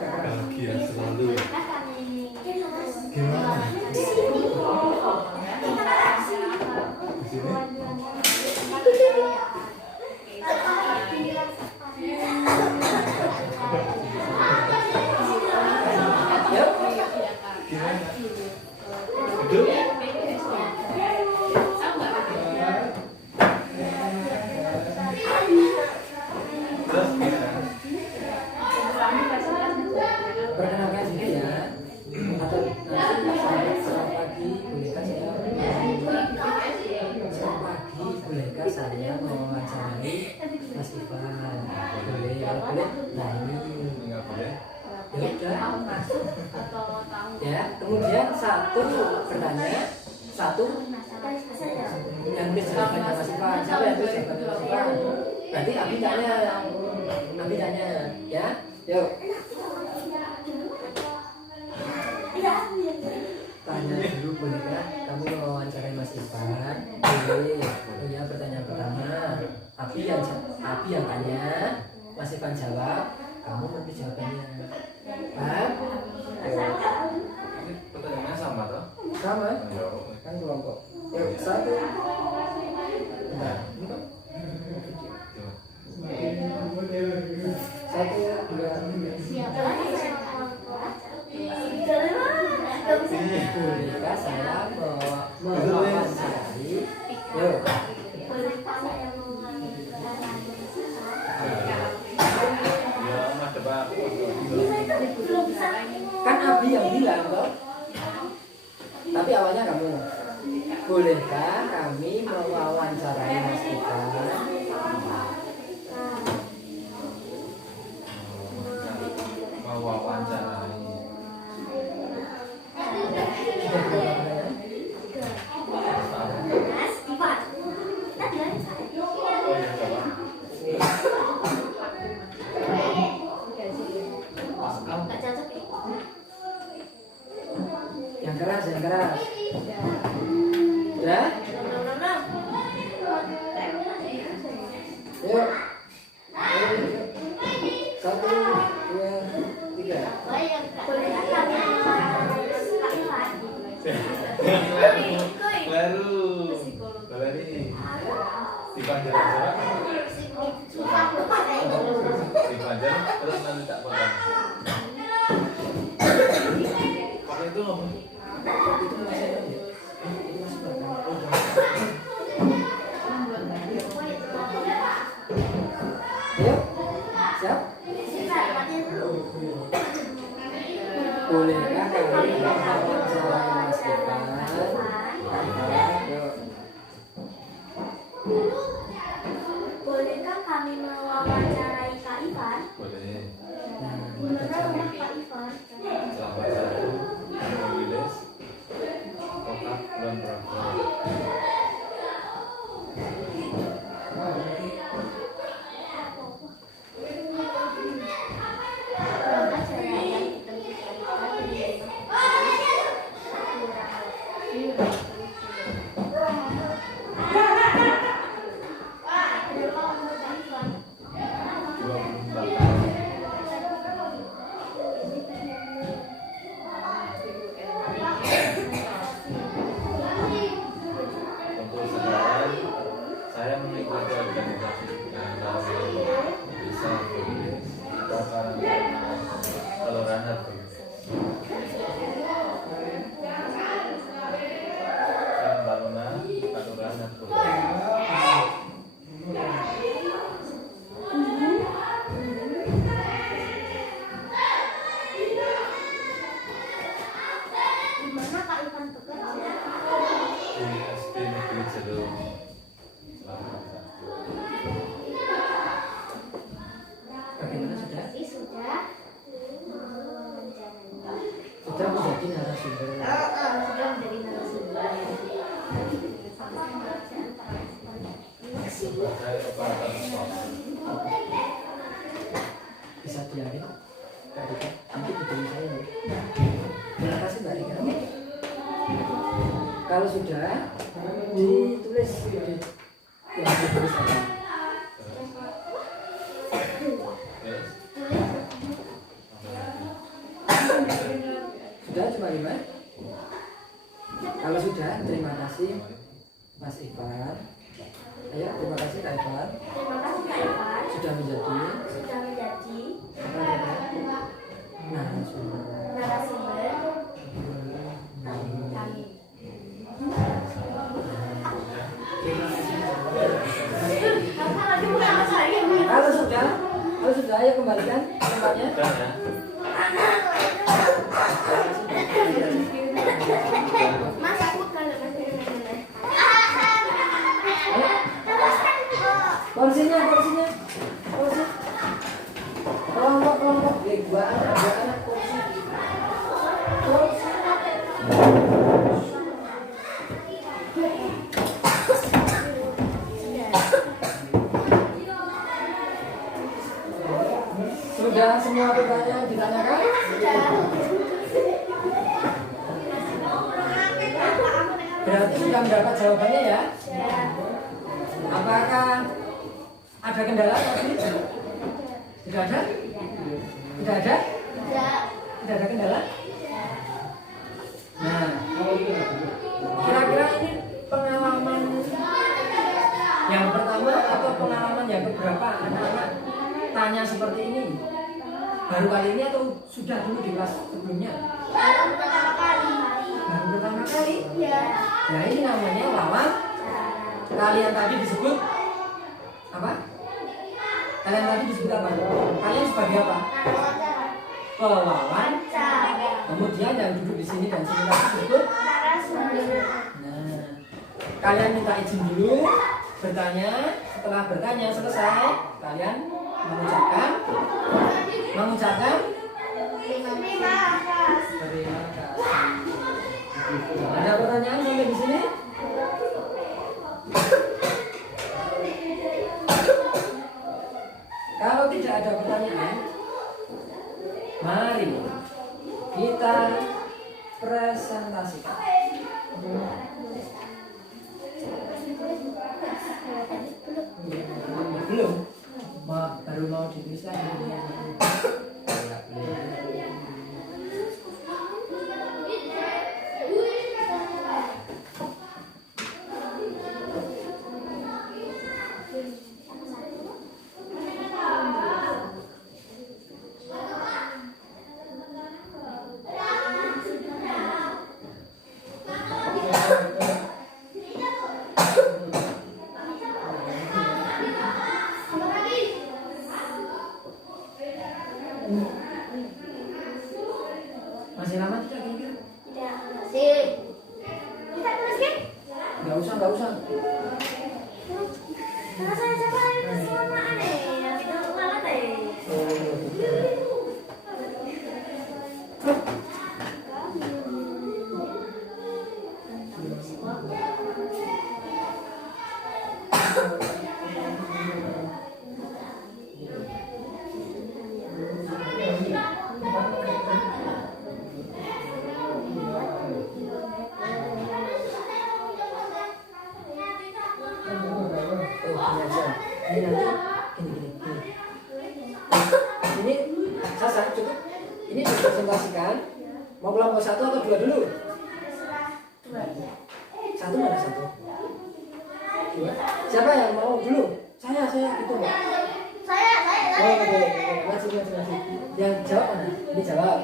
Bahagia selalu. Perkenalkan diri ya. Atau nanti selamat pagi, bolehkah saya? Selamat pagi, bolehkah saya mewawancarai Mas Ivan? Boleh, kalau boleh. Nah ini. Enggak boleh. Ya udah. Masuk atau tahu? Ya, kemudian satu bertanya, satu yang tulis jawabannya Mas Ivan. Siapa yang tulis jawabannya Mas Ivan? Berarti Abi tanya, ya. Yuk. Tanya dulu bolehkah kamu mewawancarai Mas Ivan? Boleh. Oh ya, pertanyaan pertama. Abi yang tanya, Mas Ivan jawab, kamu nanti jawabannya. Paham? Ini pertanyaannya sama toh? Sama? Ya. Kan kelompok. Yuk, satu. Bentar. Satu, dua, tiga. Bolehkah saya mewawancarai? Yuk. Ya, Mas Depak. Kan Abi yang bilang toh. Tapi awalnya kamu. Bolehkah kami mewawancarai Mas Ivan? Mau wawancara. Yang keras. Ya? Yuk. Satu, dua, tiga. Dipanjang terus nanti tak potong. Pakai itu ngomong. Itu masih ada ya? Itu masih bakar. Ayo, siap? Bolehkah kami mewawancarai Mas Ivan? Ayo. Bolehkah kami mewawancarai Kak Ivan? Boleh. Nah, Gimana rumah Kak Ivan? Selamat satu menulis kotak bulan berapa. Berapa cara yang ditentukan dari Untuk sekarang saya mengikuti organisasi yang bisa tulis atau karena kelurahan tulis. Karena Taruna kelurahan tulis. Gimana Kak Ivan bekerja? Di SD Negeri Jeruk. bagaimana sudah? Sudah. Sudah menjadi narasumber. Sudah menjadi narasumber. Sebagai operator stop. Bisa diarin? Kak Rika, nanti diberi saya ya. Terima kasih Mbak Rika. Kalau sudah, ditulis yang ditulis apa? Yes. Sudah cuma 5? Kalau sudah, terima kasih Mas Ivan. Ayo, terima kasih Kak Ivan. Terima kasih Kak Ivan. Sudah menjadi Sudah menjadi narasumber narasumber kami. Terima kasih. Kakak lagi pulang saya. Kalau sudah, ayo kembalikan tempatnya. Sudah ya. Mas aku kalau masih Porsinya. Porsi. Kelompok. Dua anak porsi. Sudah semua pertanyaan ditanyakan? Berarti sudah mendapat jawabannya ya? Apakah ada kendala tadi? Tidak ada? Tidak ada? Tidak ada kendala? Nah, kira-kira ini pengalaman yang pertama atau pengalaman yang keberapa anak-anak tanya seperti ini? Baru kali ini atau sudah dulu di kelas sebelumnya? Baru pertama kali? Nah, ini namanya lawan. Kalian tadi disebut apa? Kalian tadi disebut apa? Kalian sebagai apa? Pewawan. Kemudian yang duduk di sini dan sini tadi disebut. Nah, kalian minta izin dulu bertanya. Setelah bertanya selesai, kalian mengucapkan terima kasih. Ada pertanyaan sampai di sini? Kalau tidak ada pertanyaan, mari kita presentasikan. Belum, baru mau dituliskan. ini dipresentasikan. Mau kelompok 1 atau 2 dulu? Satu mana satu? 2. Siapa yang mau dulu? Saya gitu Mbak. Oh, oke. Masih. Yang jawab mana? Ini jawab.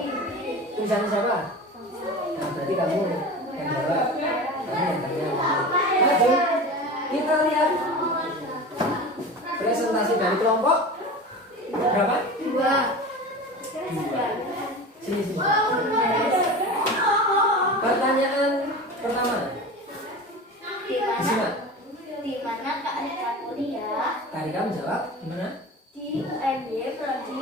Tulisannya siapa? Nah, berarti kamu yang jawab. Kamu yang tanya. Maju. Kita lihat presentasi dari kelompok berapa? 2. Sini. Pertanyaan pertama. Di mana Kak Rika kuliah? Kak Rika menjawab gimana? Di UNY, prodi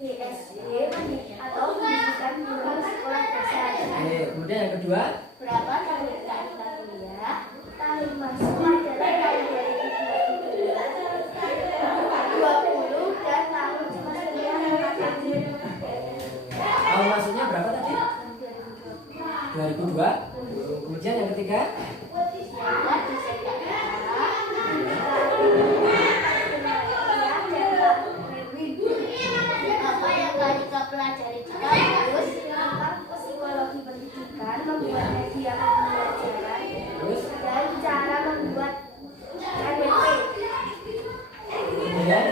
BSD atau pendidikan guru sekolah dasar. Oke, kemudian yang kedua. Berapa tahun Kak Rika kuliah? Tahun masuk adalah tahun 2020 dan tahun kuliah 4 tahun. Tahun masuknya berapa tadi? 2002. Kemudian yang ketiga. Apa yang Kak Rika pelajari di kampus tentang psikologi pendidikan, membuat media pembelajaran, dan cara membuat KBP. Kemudian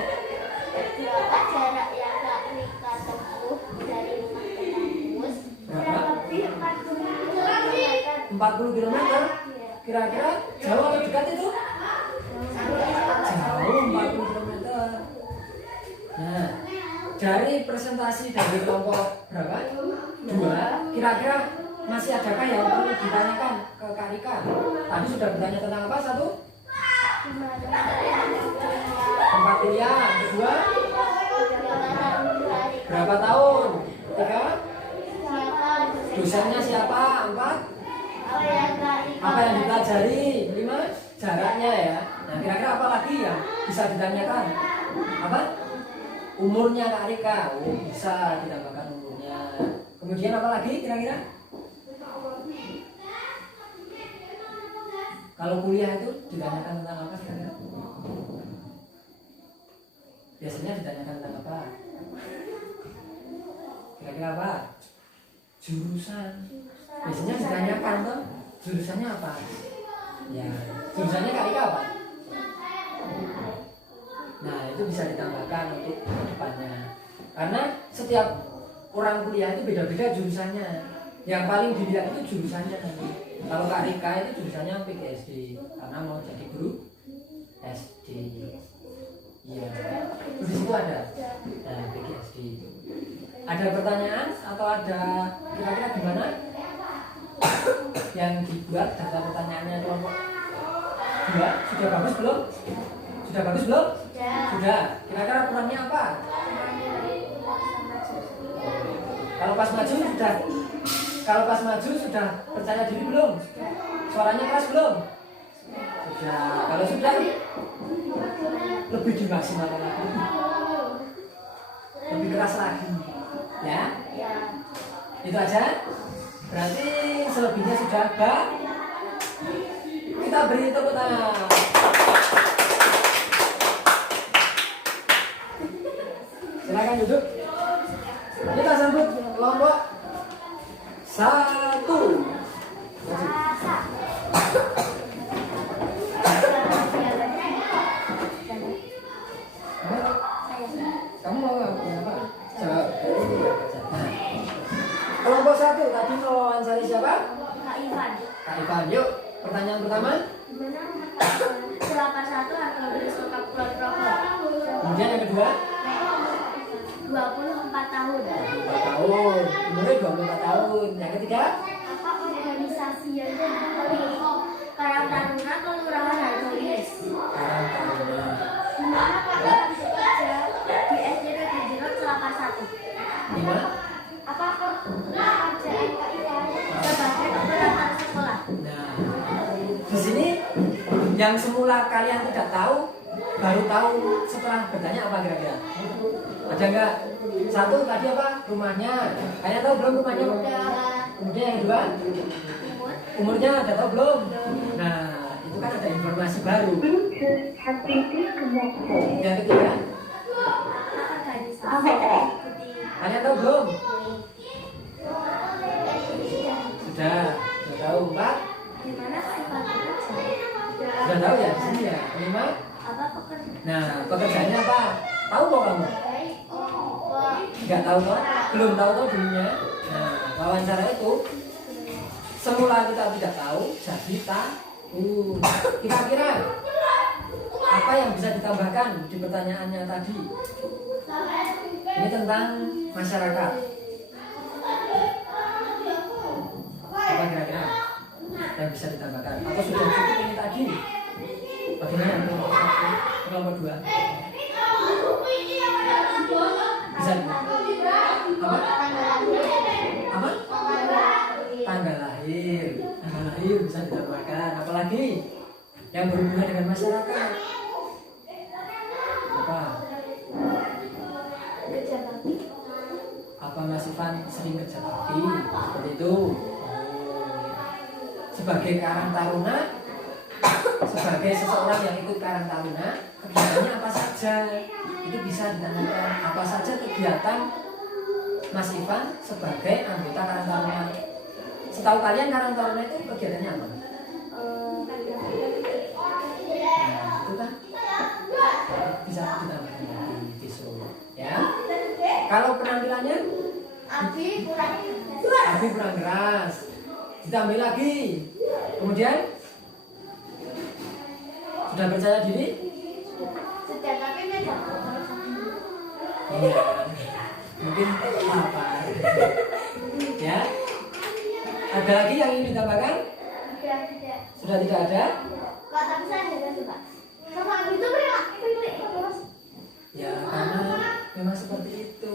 Berapa jarak yang Kak Rika tempuh dari rumah ke kampus? Kurang lebih 40 km. Kira-kira jauh atau dekat itu? Jauh 40 km. Nah, dari presentasi dari kelompok berapa? 2. Kira-kira masih adakah yang perlu ditanyakan ke Kak Rika? Tadi sudah bertanya tentang apa? 1? Tempat kuliah. Kedua? Berapa tahun? 3? Dosennya siapa? 4? Apa yang dipelajari? 5? Jaraknya ya. Nah, kira-kira apa lagi yang bisa ditanyakan? Apa? Umurnya Kak Rika. Oh, bisa ditambahkan umurnya. Kemudian apa lagi kira-kira? Kalau kuliah itu ditanyakan tentang apa kira-kira? Biasanya ditanyakan tentang apa? Kira-kira apa? Jurusan. Biasanya ditanyakan tuh, jurusannya apa? Ya, jurusannya Kak Rika apa? Nah, itu bisa ditambahkan untuk depannya. Karena setiap orang kuliah itu beda-beda jurusannya. Yang paling dilihat itu jurusannya nanti. Kalau Kak Rika itu jurusannya PGSD karena mau jadi guru SD. Iya. Di situ ada. Nah, PGSD. Ada pertanyaan atau ada kira-kira gimana? Yang dibuat daftar pertanyaannya kelompok 2 sudah bagus belum? Sudah bagus belum? Sudah. Kira-kira kurangnya apa? Kalau pas maju sudah percaya diri belum? Suaranya keras belum? Sudah. Kalau sudah lebih dimaksimalkan lagi. Lebih keras lagi. Ya? Itu aja. Berarti selebihnya sudah kita beri tepuk tangan. Silakan duduk. Kita sambut kelompok 1. Kamu mau apa? Jawab. Kelompok 1 tadi mewawancari siapa? Kak Ivan. Kak Ivan. Yuk, pertanyaan pertama. Gimana kelapa 1 atau tulis lengkap Kulon Progo? Kemudian yang kedua? 24 tahun. 24 tahun. Umurnya 24 tahun. Yang ketiga? Apa organisasi yang dihubungi Karang Taruna Kelurahan Harjolis? Karang Taruna. Gimana Kak Ivan bekerja di SD Negeri Jeruk Kelapa 1? Gimana? Apa pekerjaan Kak Ivan sebagai operator sekolah? Nah, di sini yang semula kalian tidak tahu, baru tahu setelah bertanya apa kira-kira? Ada nggak? 1 tadi apa? Rumahnya. Kalian tahu belum rumahnya? Kemudian yang kedua? Umurnya ada tahu belum? Nah, itu kan ada informasi baru. Yang ketiga? Apa organisasi yang diikuti? Kalian tahu belum? belum tahu dulunya. Nah, wawancara itu semula kita tidak tahu, jadi tahu. Kira-kira apa yang bisa ditambahkan di pertanyaannya tadi? Ini tentang masyarakat. Apa kira-kira yang bisa ditambahkan? Atau sudah cukup ini tadi? Bagaimana kelompok 2? Bisa apa? Apa? Tanggal lahir. Tanggal lahir bisa ditambahkan. Apalagi yang berhubungan dengan masyarakat. Apa? Kerja bakti. Apa Mas Ivan sering kerja bakti? Seperti itu. Sebagai Karang Taruna, sebagai seseorang yang ikut Karang Taruna, kegiatannya apa saja? Itu bisa ditanyakan. Apa saja kegiatan Mas Ivan sebagai anggota Karang Taruna? Setahu kalian Karang Taruna itu kegiatannya apa? Nah, itu kan bisa ditambahkan lagi besok, ya. Kalau penampilannya Abi kurang keras, ditambah lagi. Kemudian sudah percaya diri? sudah, tapi beda. Iya. Mungkin lapar. Ya. Ada lagi yang ingin ditambahkan? Sudah tidak. Sudah tidak ada? Kak, tapi saya ada suka. Sama Abi itu pilih terus. Ya, karena memang seperti itu.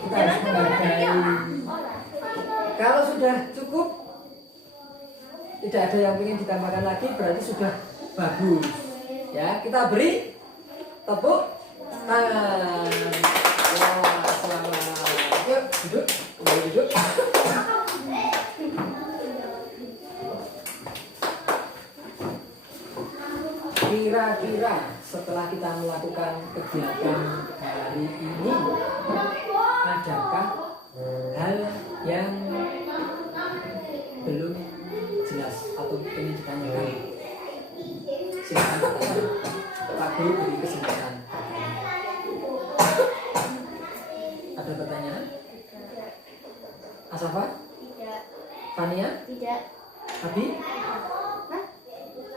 Kita harus menghargai. Kalau sudah cukup, tidak ada yang ingin ditambahkan lagi, berarti sudah bagus. Ya, kita beri tepuk tangan. Wah, selamat. Yuk, duduk. Kembali duduk. Kira-kira setelah kita melakukan kegiatan hari ini, adakah hal yang belum jelas atau ingin ditanyakan? Silakan bertanya. Pak Guru beri kesempatan. Ada pertanyaan? Asafa? Tidak. Fania? Tidak. Abi?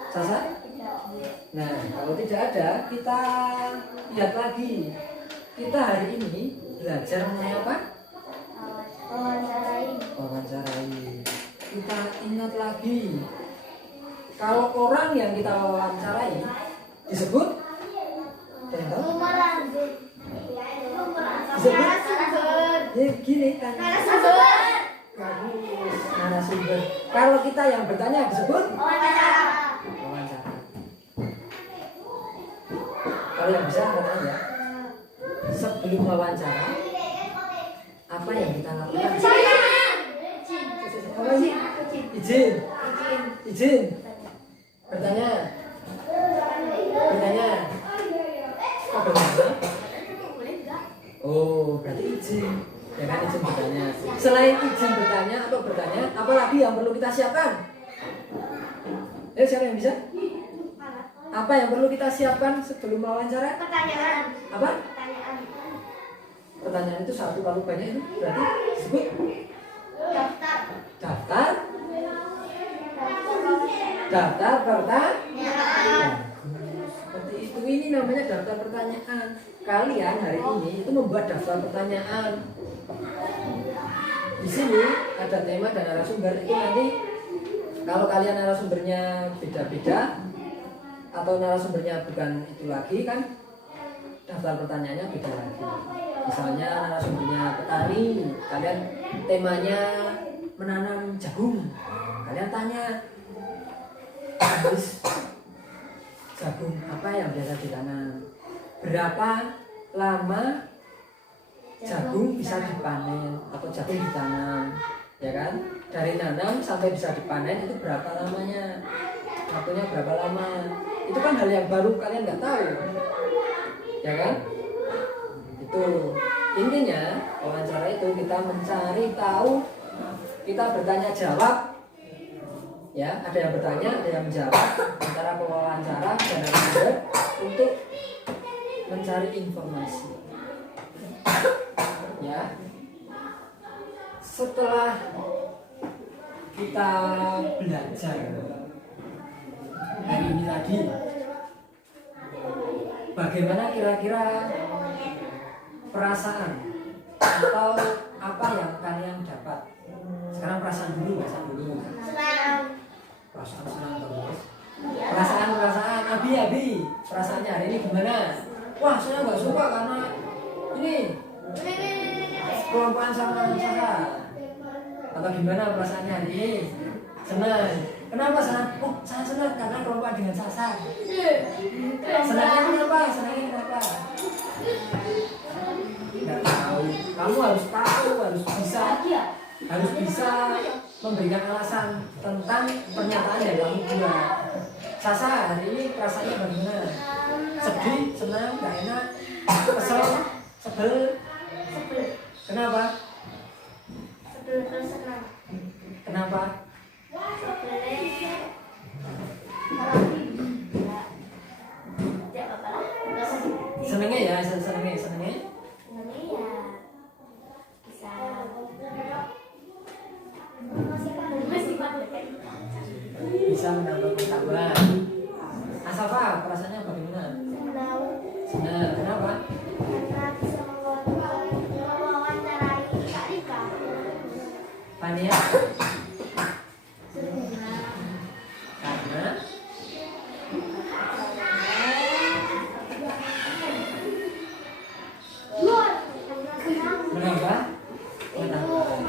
Sasa? Nah, kalau tidak ada, kita lihat lagi. Kita hari ini belajar mengenai apa? Wawancarai. Kita ingat lagi. Kalau orang yang kita wawancarai disebut ada yang tahu? Disebut? Ya gini kan. Bagus, narasumber. Kalau kita yang bertanya disebut wawancara. Kalau yang bisa katanya ya, sebelum wawancara apa yang kita lakukan? Apa sih? Izin. Bertanya. Oh, bertanya. Oh, berarti izin. Ya kan, izin bertanya. Selain izin bertanya atau bertanya, apalagi yang perlu kita siapkan? Siapa yang bisa? Apa yang perlu kita siapkan sebelum wawancara? Pertanyaan. Apa? Pertanyaan itu satu, kalau banyak itu berarti disebut daftar pertanyaan. Seperti itu, ini namanya daftar pertanyaan. Kalian hari ini itu membuat daftar pertanyaan. Di sini ada tema dan narasumber. Itu nanti kalau kalian narasumbernya beda-beda atau narasumbernya bukan itu lagi, kan daftar pertanyaannya beda lagi. Misalnya narasumbernya petani, kalian temanya menanam jagung, kalian tanya, habis jagung apa yang biasa ditanam, berapa lama jagung bisa dipanen atau jagung ditanam, ya kan? Dari nanam sampai bisa dipanen itu berapa lamanya, waktunya berapa lama? Itu kan hal yang baru, kalian nggak tahu, ya kan? Itu intinya wawancara itu kita mencari tahu, kita bertanya jawab, ya, ada yang bertanya, ada yang menjawab antara pewawancara dan narasumber untuk mencari informasi, ya. setelah kita belajar hari ini tadi, bagaimana kira-kira perasaan atau apa yang kalian dapat? Sekarang perasaan dulu. Senang. Perasaan senang terus. Perasaan Abi, perasaannya hari ini gimana? Wah, saya nggak suka karena ini kelompokan sama saya. Atau gimana perasaannya hari ini? Senang. Kenapa senang? Oh, saya senang karena kelompokan dengan Sasa. Senangnya kenapa? Nggak tahu. Kamu harus tahu, harus bisa memberikan alasan tentang pernyataan yang kamu buat. Sasa, hari ini perasaannya bagaimana? Sedih, senang, nggak enak, kesel, sebel. Kenapa? Sebel terus senang. Kenapa? Senengnya ya, senengnya. Bisa menambah pengetahuan. Asafa, perasaannya bagaimana? Senang. Kenapa? Karena bisa mewawancarai Kak Rika. Fania? Karena menambah pengetahuan.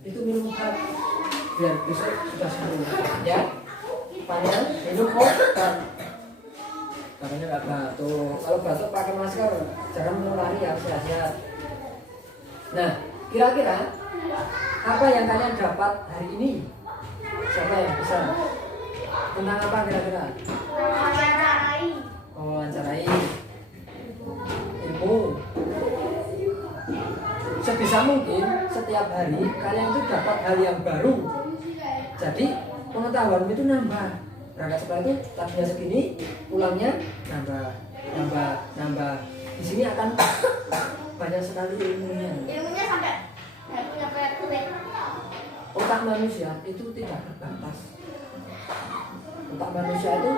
Itu minum obat biar besok sudah sembuh ya. Fania minum obat katanya nggak batuk. Kalau batuk pakai masker, jangan menulari, harus sehat-sehat. Nah, kira-kira apa yang kalian dapat hari ini? Siapa yang bisa? Tentang apa kira-kira? Mewawancarai ilmu. Sebisa mungkin setiap hari kalian itu dapat hal yang baru. Jadi pengetahuan itu nambah. Berangkat sekolah itu tadinya segini, pulangnya nambah. Di sini akan banyak sekali ilmunya. Ilmunya sampai nggak punya kulit. Otak manusia itu tidak terbatas. Otak manusia itu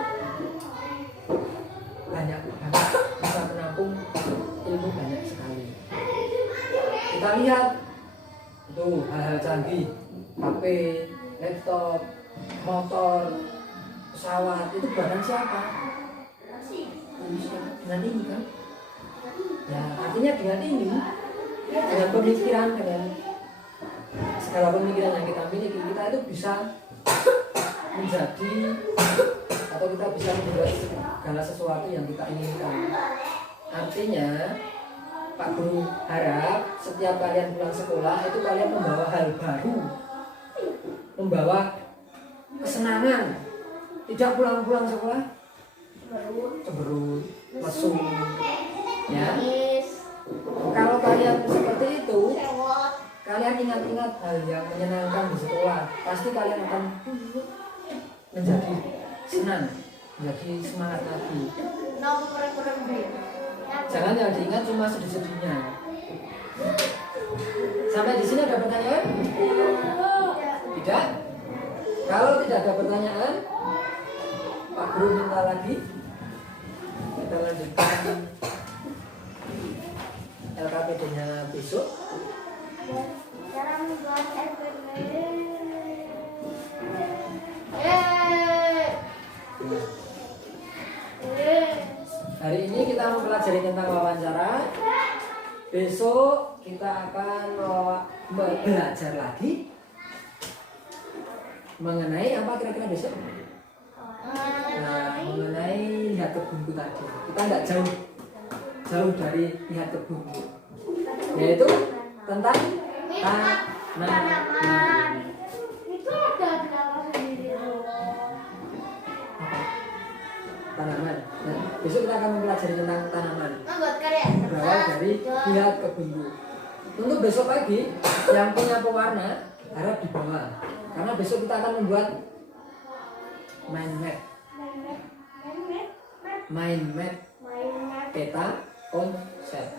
banyak bisa menampung ilmu banyak sekali. Kita lihat itu hal-hal canggih, HP, laptop, motor, pesawat, itu buatan siapa? Dengan ini kan? Ya, artinya dengan ini, dengan pemikiran, dengan segala pemikiran yang kita miliki, kita itu bisa menjadi atau kita bisa membuat segala sesuatu yang kita inginkan. Artinya Pak Guru harap setiap kalian pulang sekolah itu kalian membawa hal baru, membawa kesenangan. Tidak pulang sekolah cemberut, mesum, ya. Kalau kalian seperti itu, kalian ingat-ingat hal yang menyenangkan di sekolah, pasti kalian akan menjadi senang, menjadi semangat lagi. Jangan yang diingat cuma sedih-sedihnya. Sampai di sini ada pertanyaan? Tidak? Kalau tidak ada pertanyaan, Pak Guru minta lagi. Kita lanjutkan LKPD-nya besok. Cara membuat Hari ini kita mempelajari tentang wawancara. Besok kita akan belajar lagi mengenai apa kira-kira besok? Nah, mengenai lihat kebunku tadi. Kita nggak jauh dari lihat kebunku, yaitu tentang tanaman. Itu ada berapa sendiri? Tanaman. Nah, besok kita akan mempelajari tentang tanaman. Membuat karya. Berawal dari lihat kebunku. Untuk besok pagi yang punya pewarna harap dibawa, karena besok kita akan membuat mind map. mind map, Main peta konsep.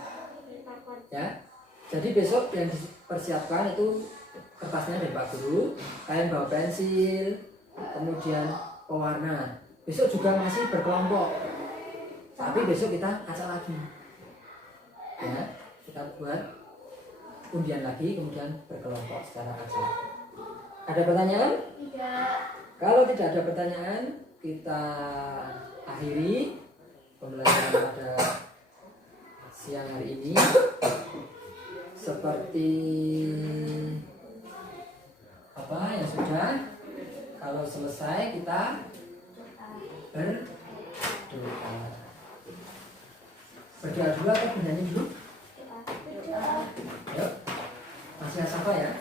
kita konsep. Ya. Jadi besok yang dipersiapkan itu kertasnya dari Pak Guru, kalian bawa pensil, kemudian pewarna. Besok juga masih berkelompok, tapi besok kita acak lagi. Ya, kita buat undian lagi, kemudian berkelompok secara acak. Ada pertanyaan? Tidak. Kalau tidak ada pertanyaan, kita akhiri pembelajaran pada siang hari ini. Seperti apa yang sudah, kalau selesai kita berdoa. Berdoa dulu atau bernyanyi dulu? Yuk, masih asapa ya?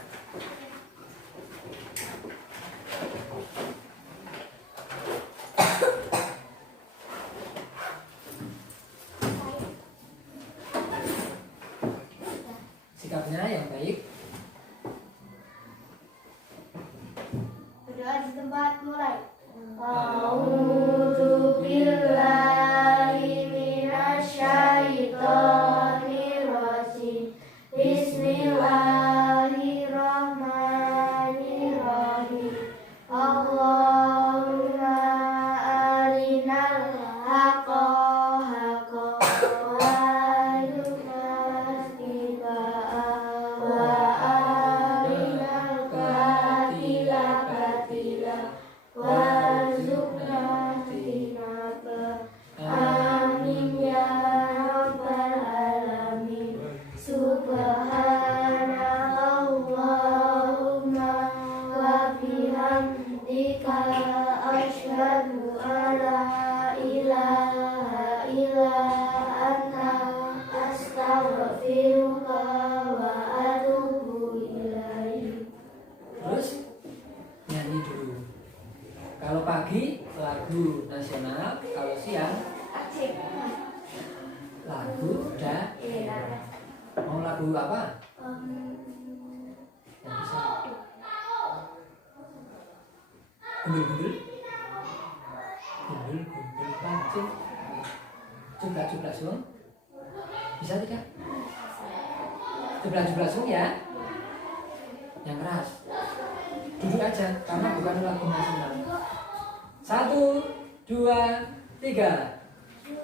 Sikapnya yang baik. Berdoa di tempat mulai. A'udzu billahi minasyaitonir rajim. Bismillahirrahmanirrahim. Allahumma arinal haqqa haqqa warzuqna ittiba'ah wa arinal batila batila warzuqna ijtinabah. Amin ya rabbal alamin. Subhanallahumma wa bihamdika asyhadu an la ilaha illa anta astaghfiruka wa atubu ilaik. Terus nyanyi dulu. Kalau pagi lagu nasional, kalau siang lagu daerah. Mau lagu apa? Yang bisa gundul-gundul, gundul-gundul pancing, cuplak-cuplak sung. Bisa tidak? Cuplak-cuplak sung ya? Yang keras. Duduk aja, karena bukan lagu nasional. 1, 2, 3.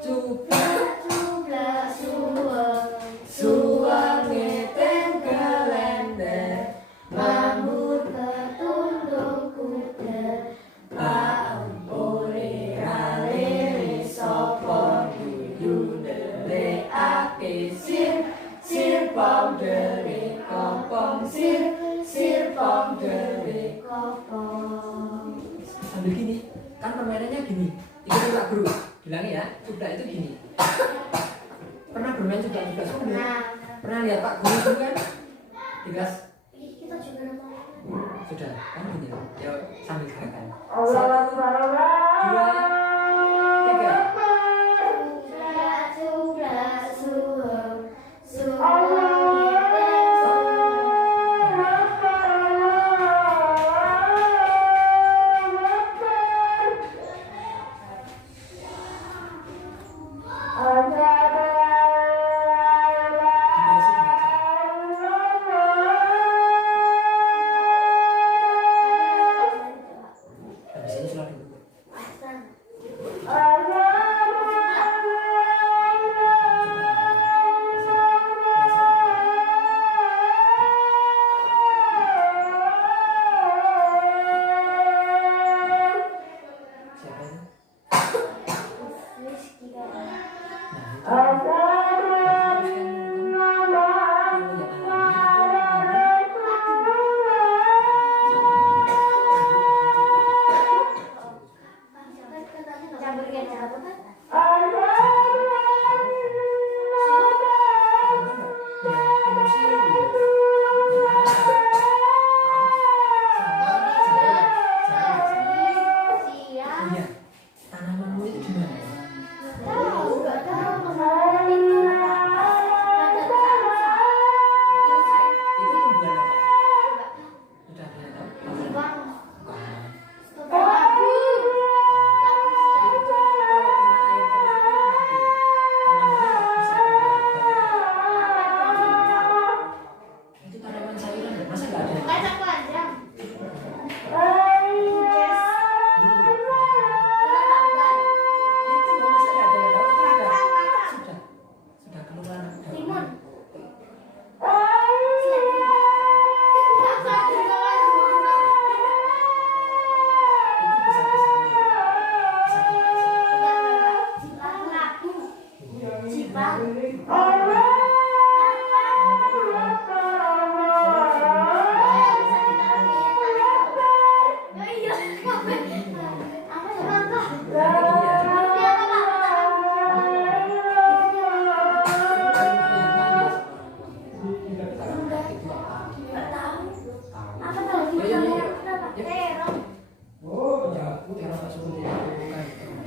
Cuplak suweng Suwang ngeteng kelender, rambut ketundung kuda. Pak empore alere sopor guyu nderekake sir pom dere kompong sir pom dere. Kopong. Sambil gini, kan permainannya gini. Ikutin Pak Guru, bilangnya ya, cuplak itu gini. Pernah bermain cuplak-cuplak semua? Nah, Pernah lihat Pak Guru itu kan? Di kelas kita juga nonton. sudah, kan gini. Ya sambil gerakan. 1, 2, 3. Cuplak cuplak suweng suweng Gimana sih gimana? Habis ini sholat dulu. Siapa itu? Nah, itu. Iya, tanamanmu itu gimana? Itu tumbuhan apa? Sudah ada yang tahu?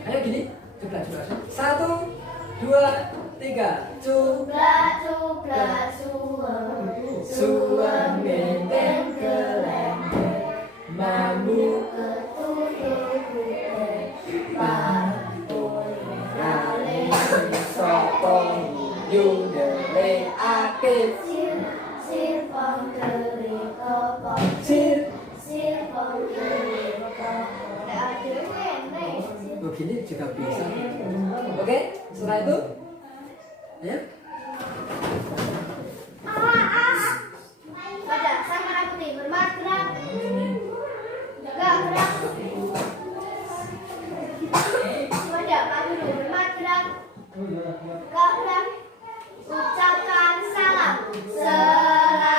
Ayo gini, coba. 1, 2, 3. Cupra suam benteng kelengger Mambu ketutup rale sopong yudele aktif sirpong keri kopong sirpong keri kopong begini juga bisa. Oke, setelah itu ya pada sang merah putih bergerak gerak pada Pak Guru bergerak gerak ucapkan salam selamat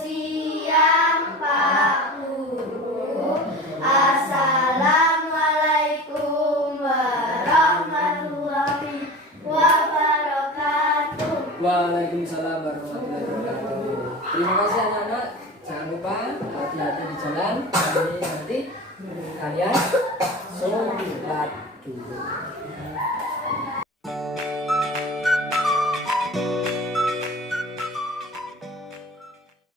siang Pak Guru assalamualaikum warahmatullahi wabarakatuh. Waalaikumsalam warahmatullahi wabarakatuh. Terima kasih anak-anak. Jangan lupa hati-hati di jalan. Kali nanti kalian sholat dulu.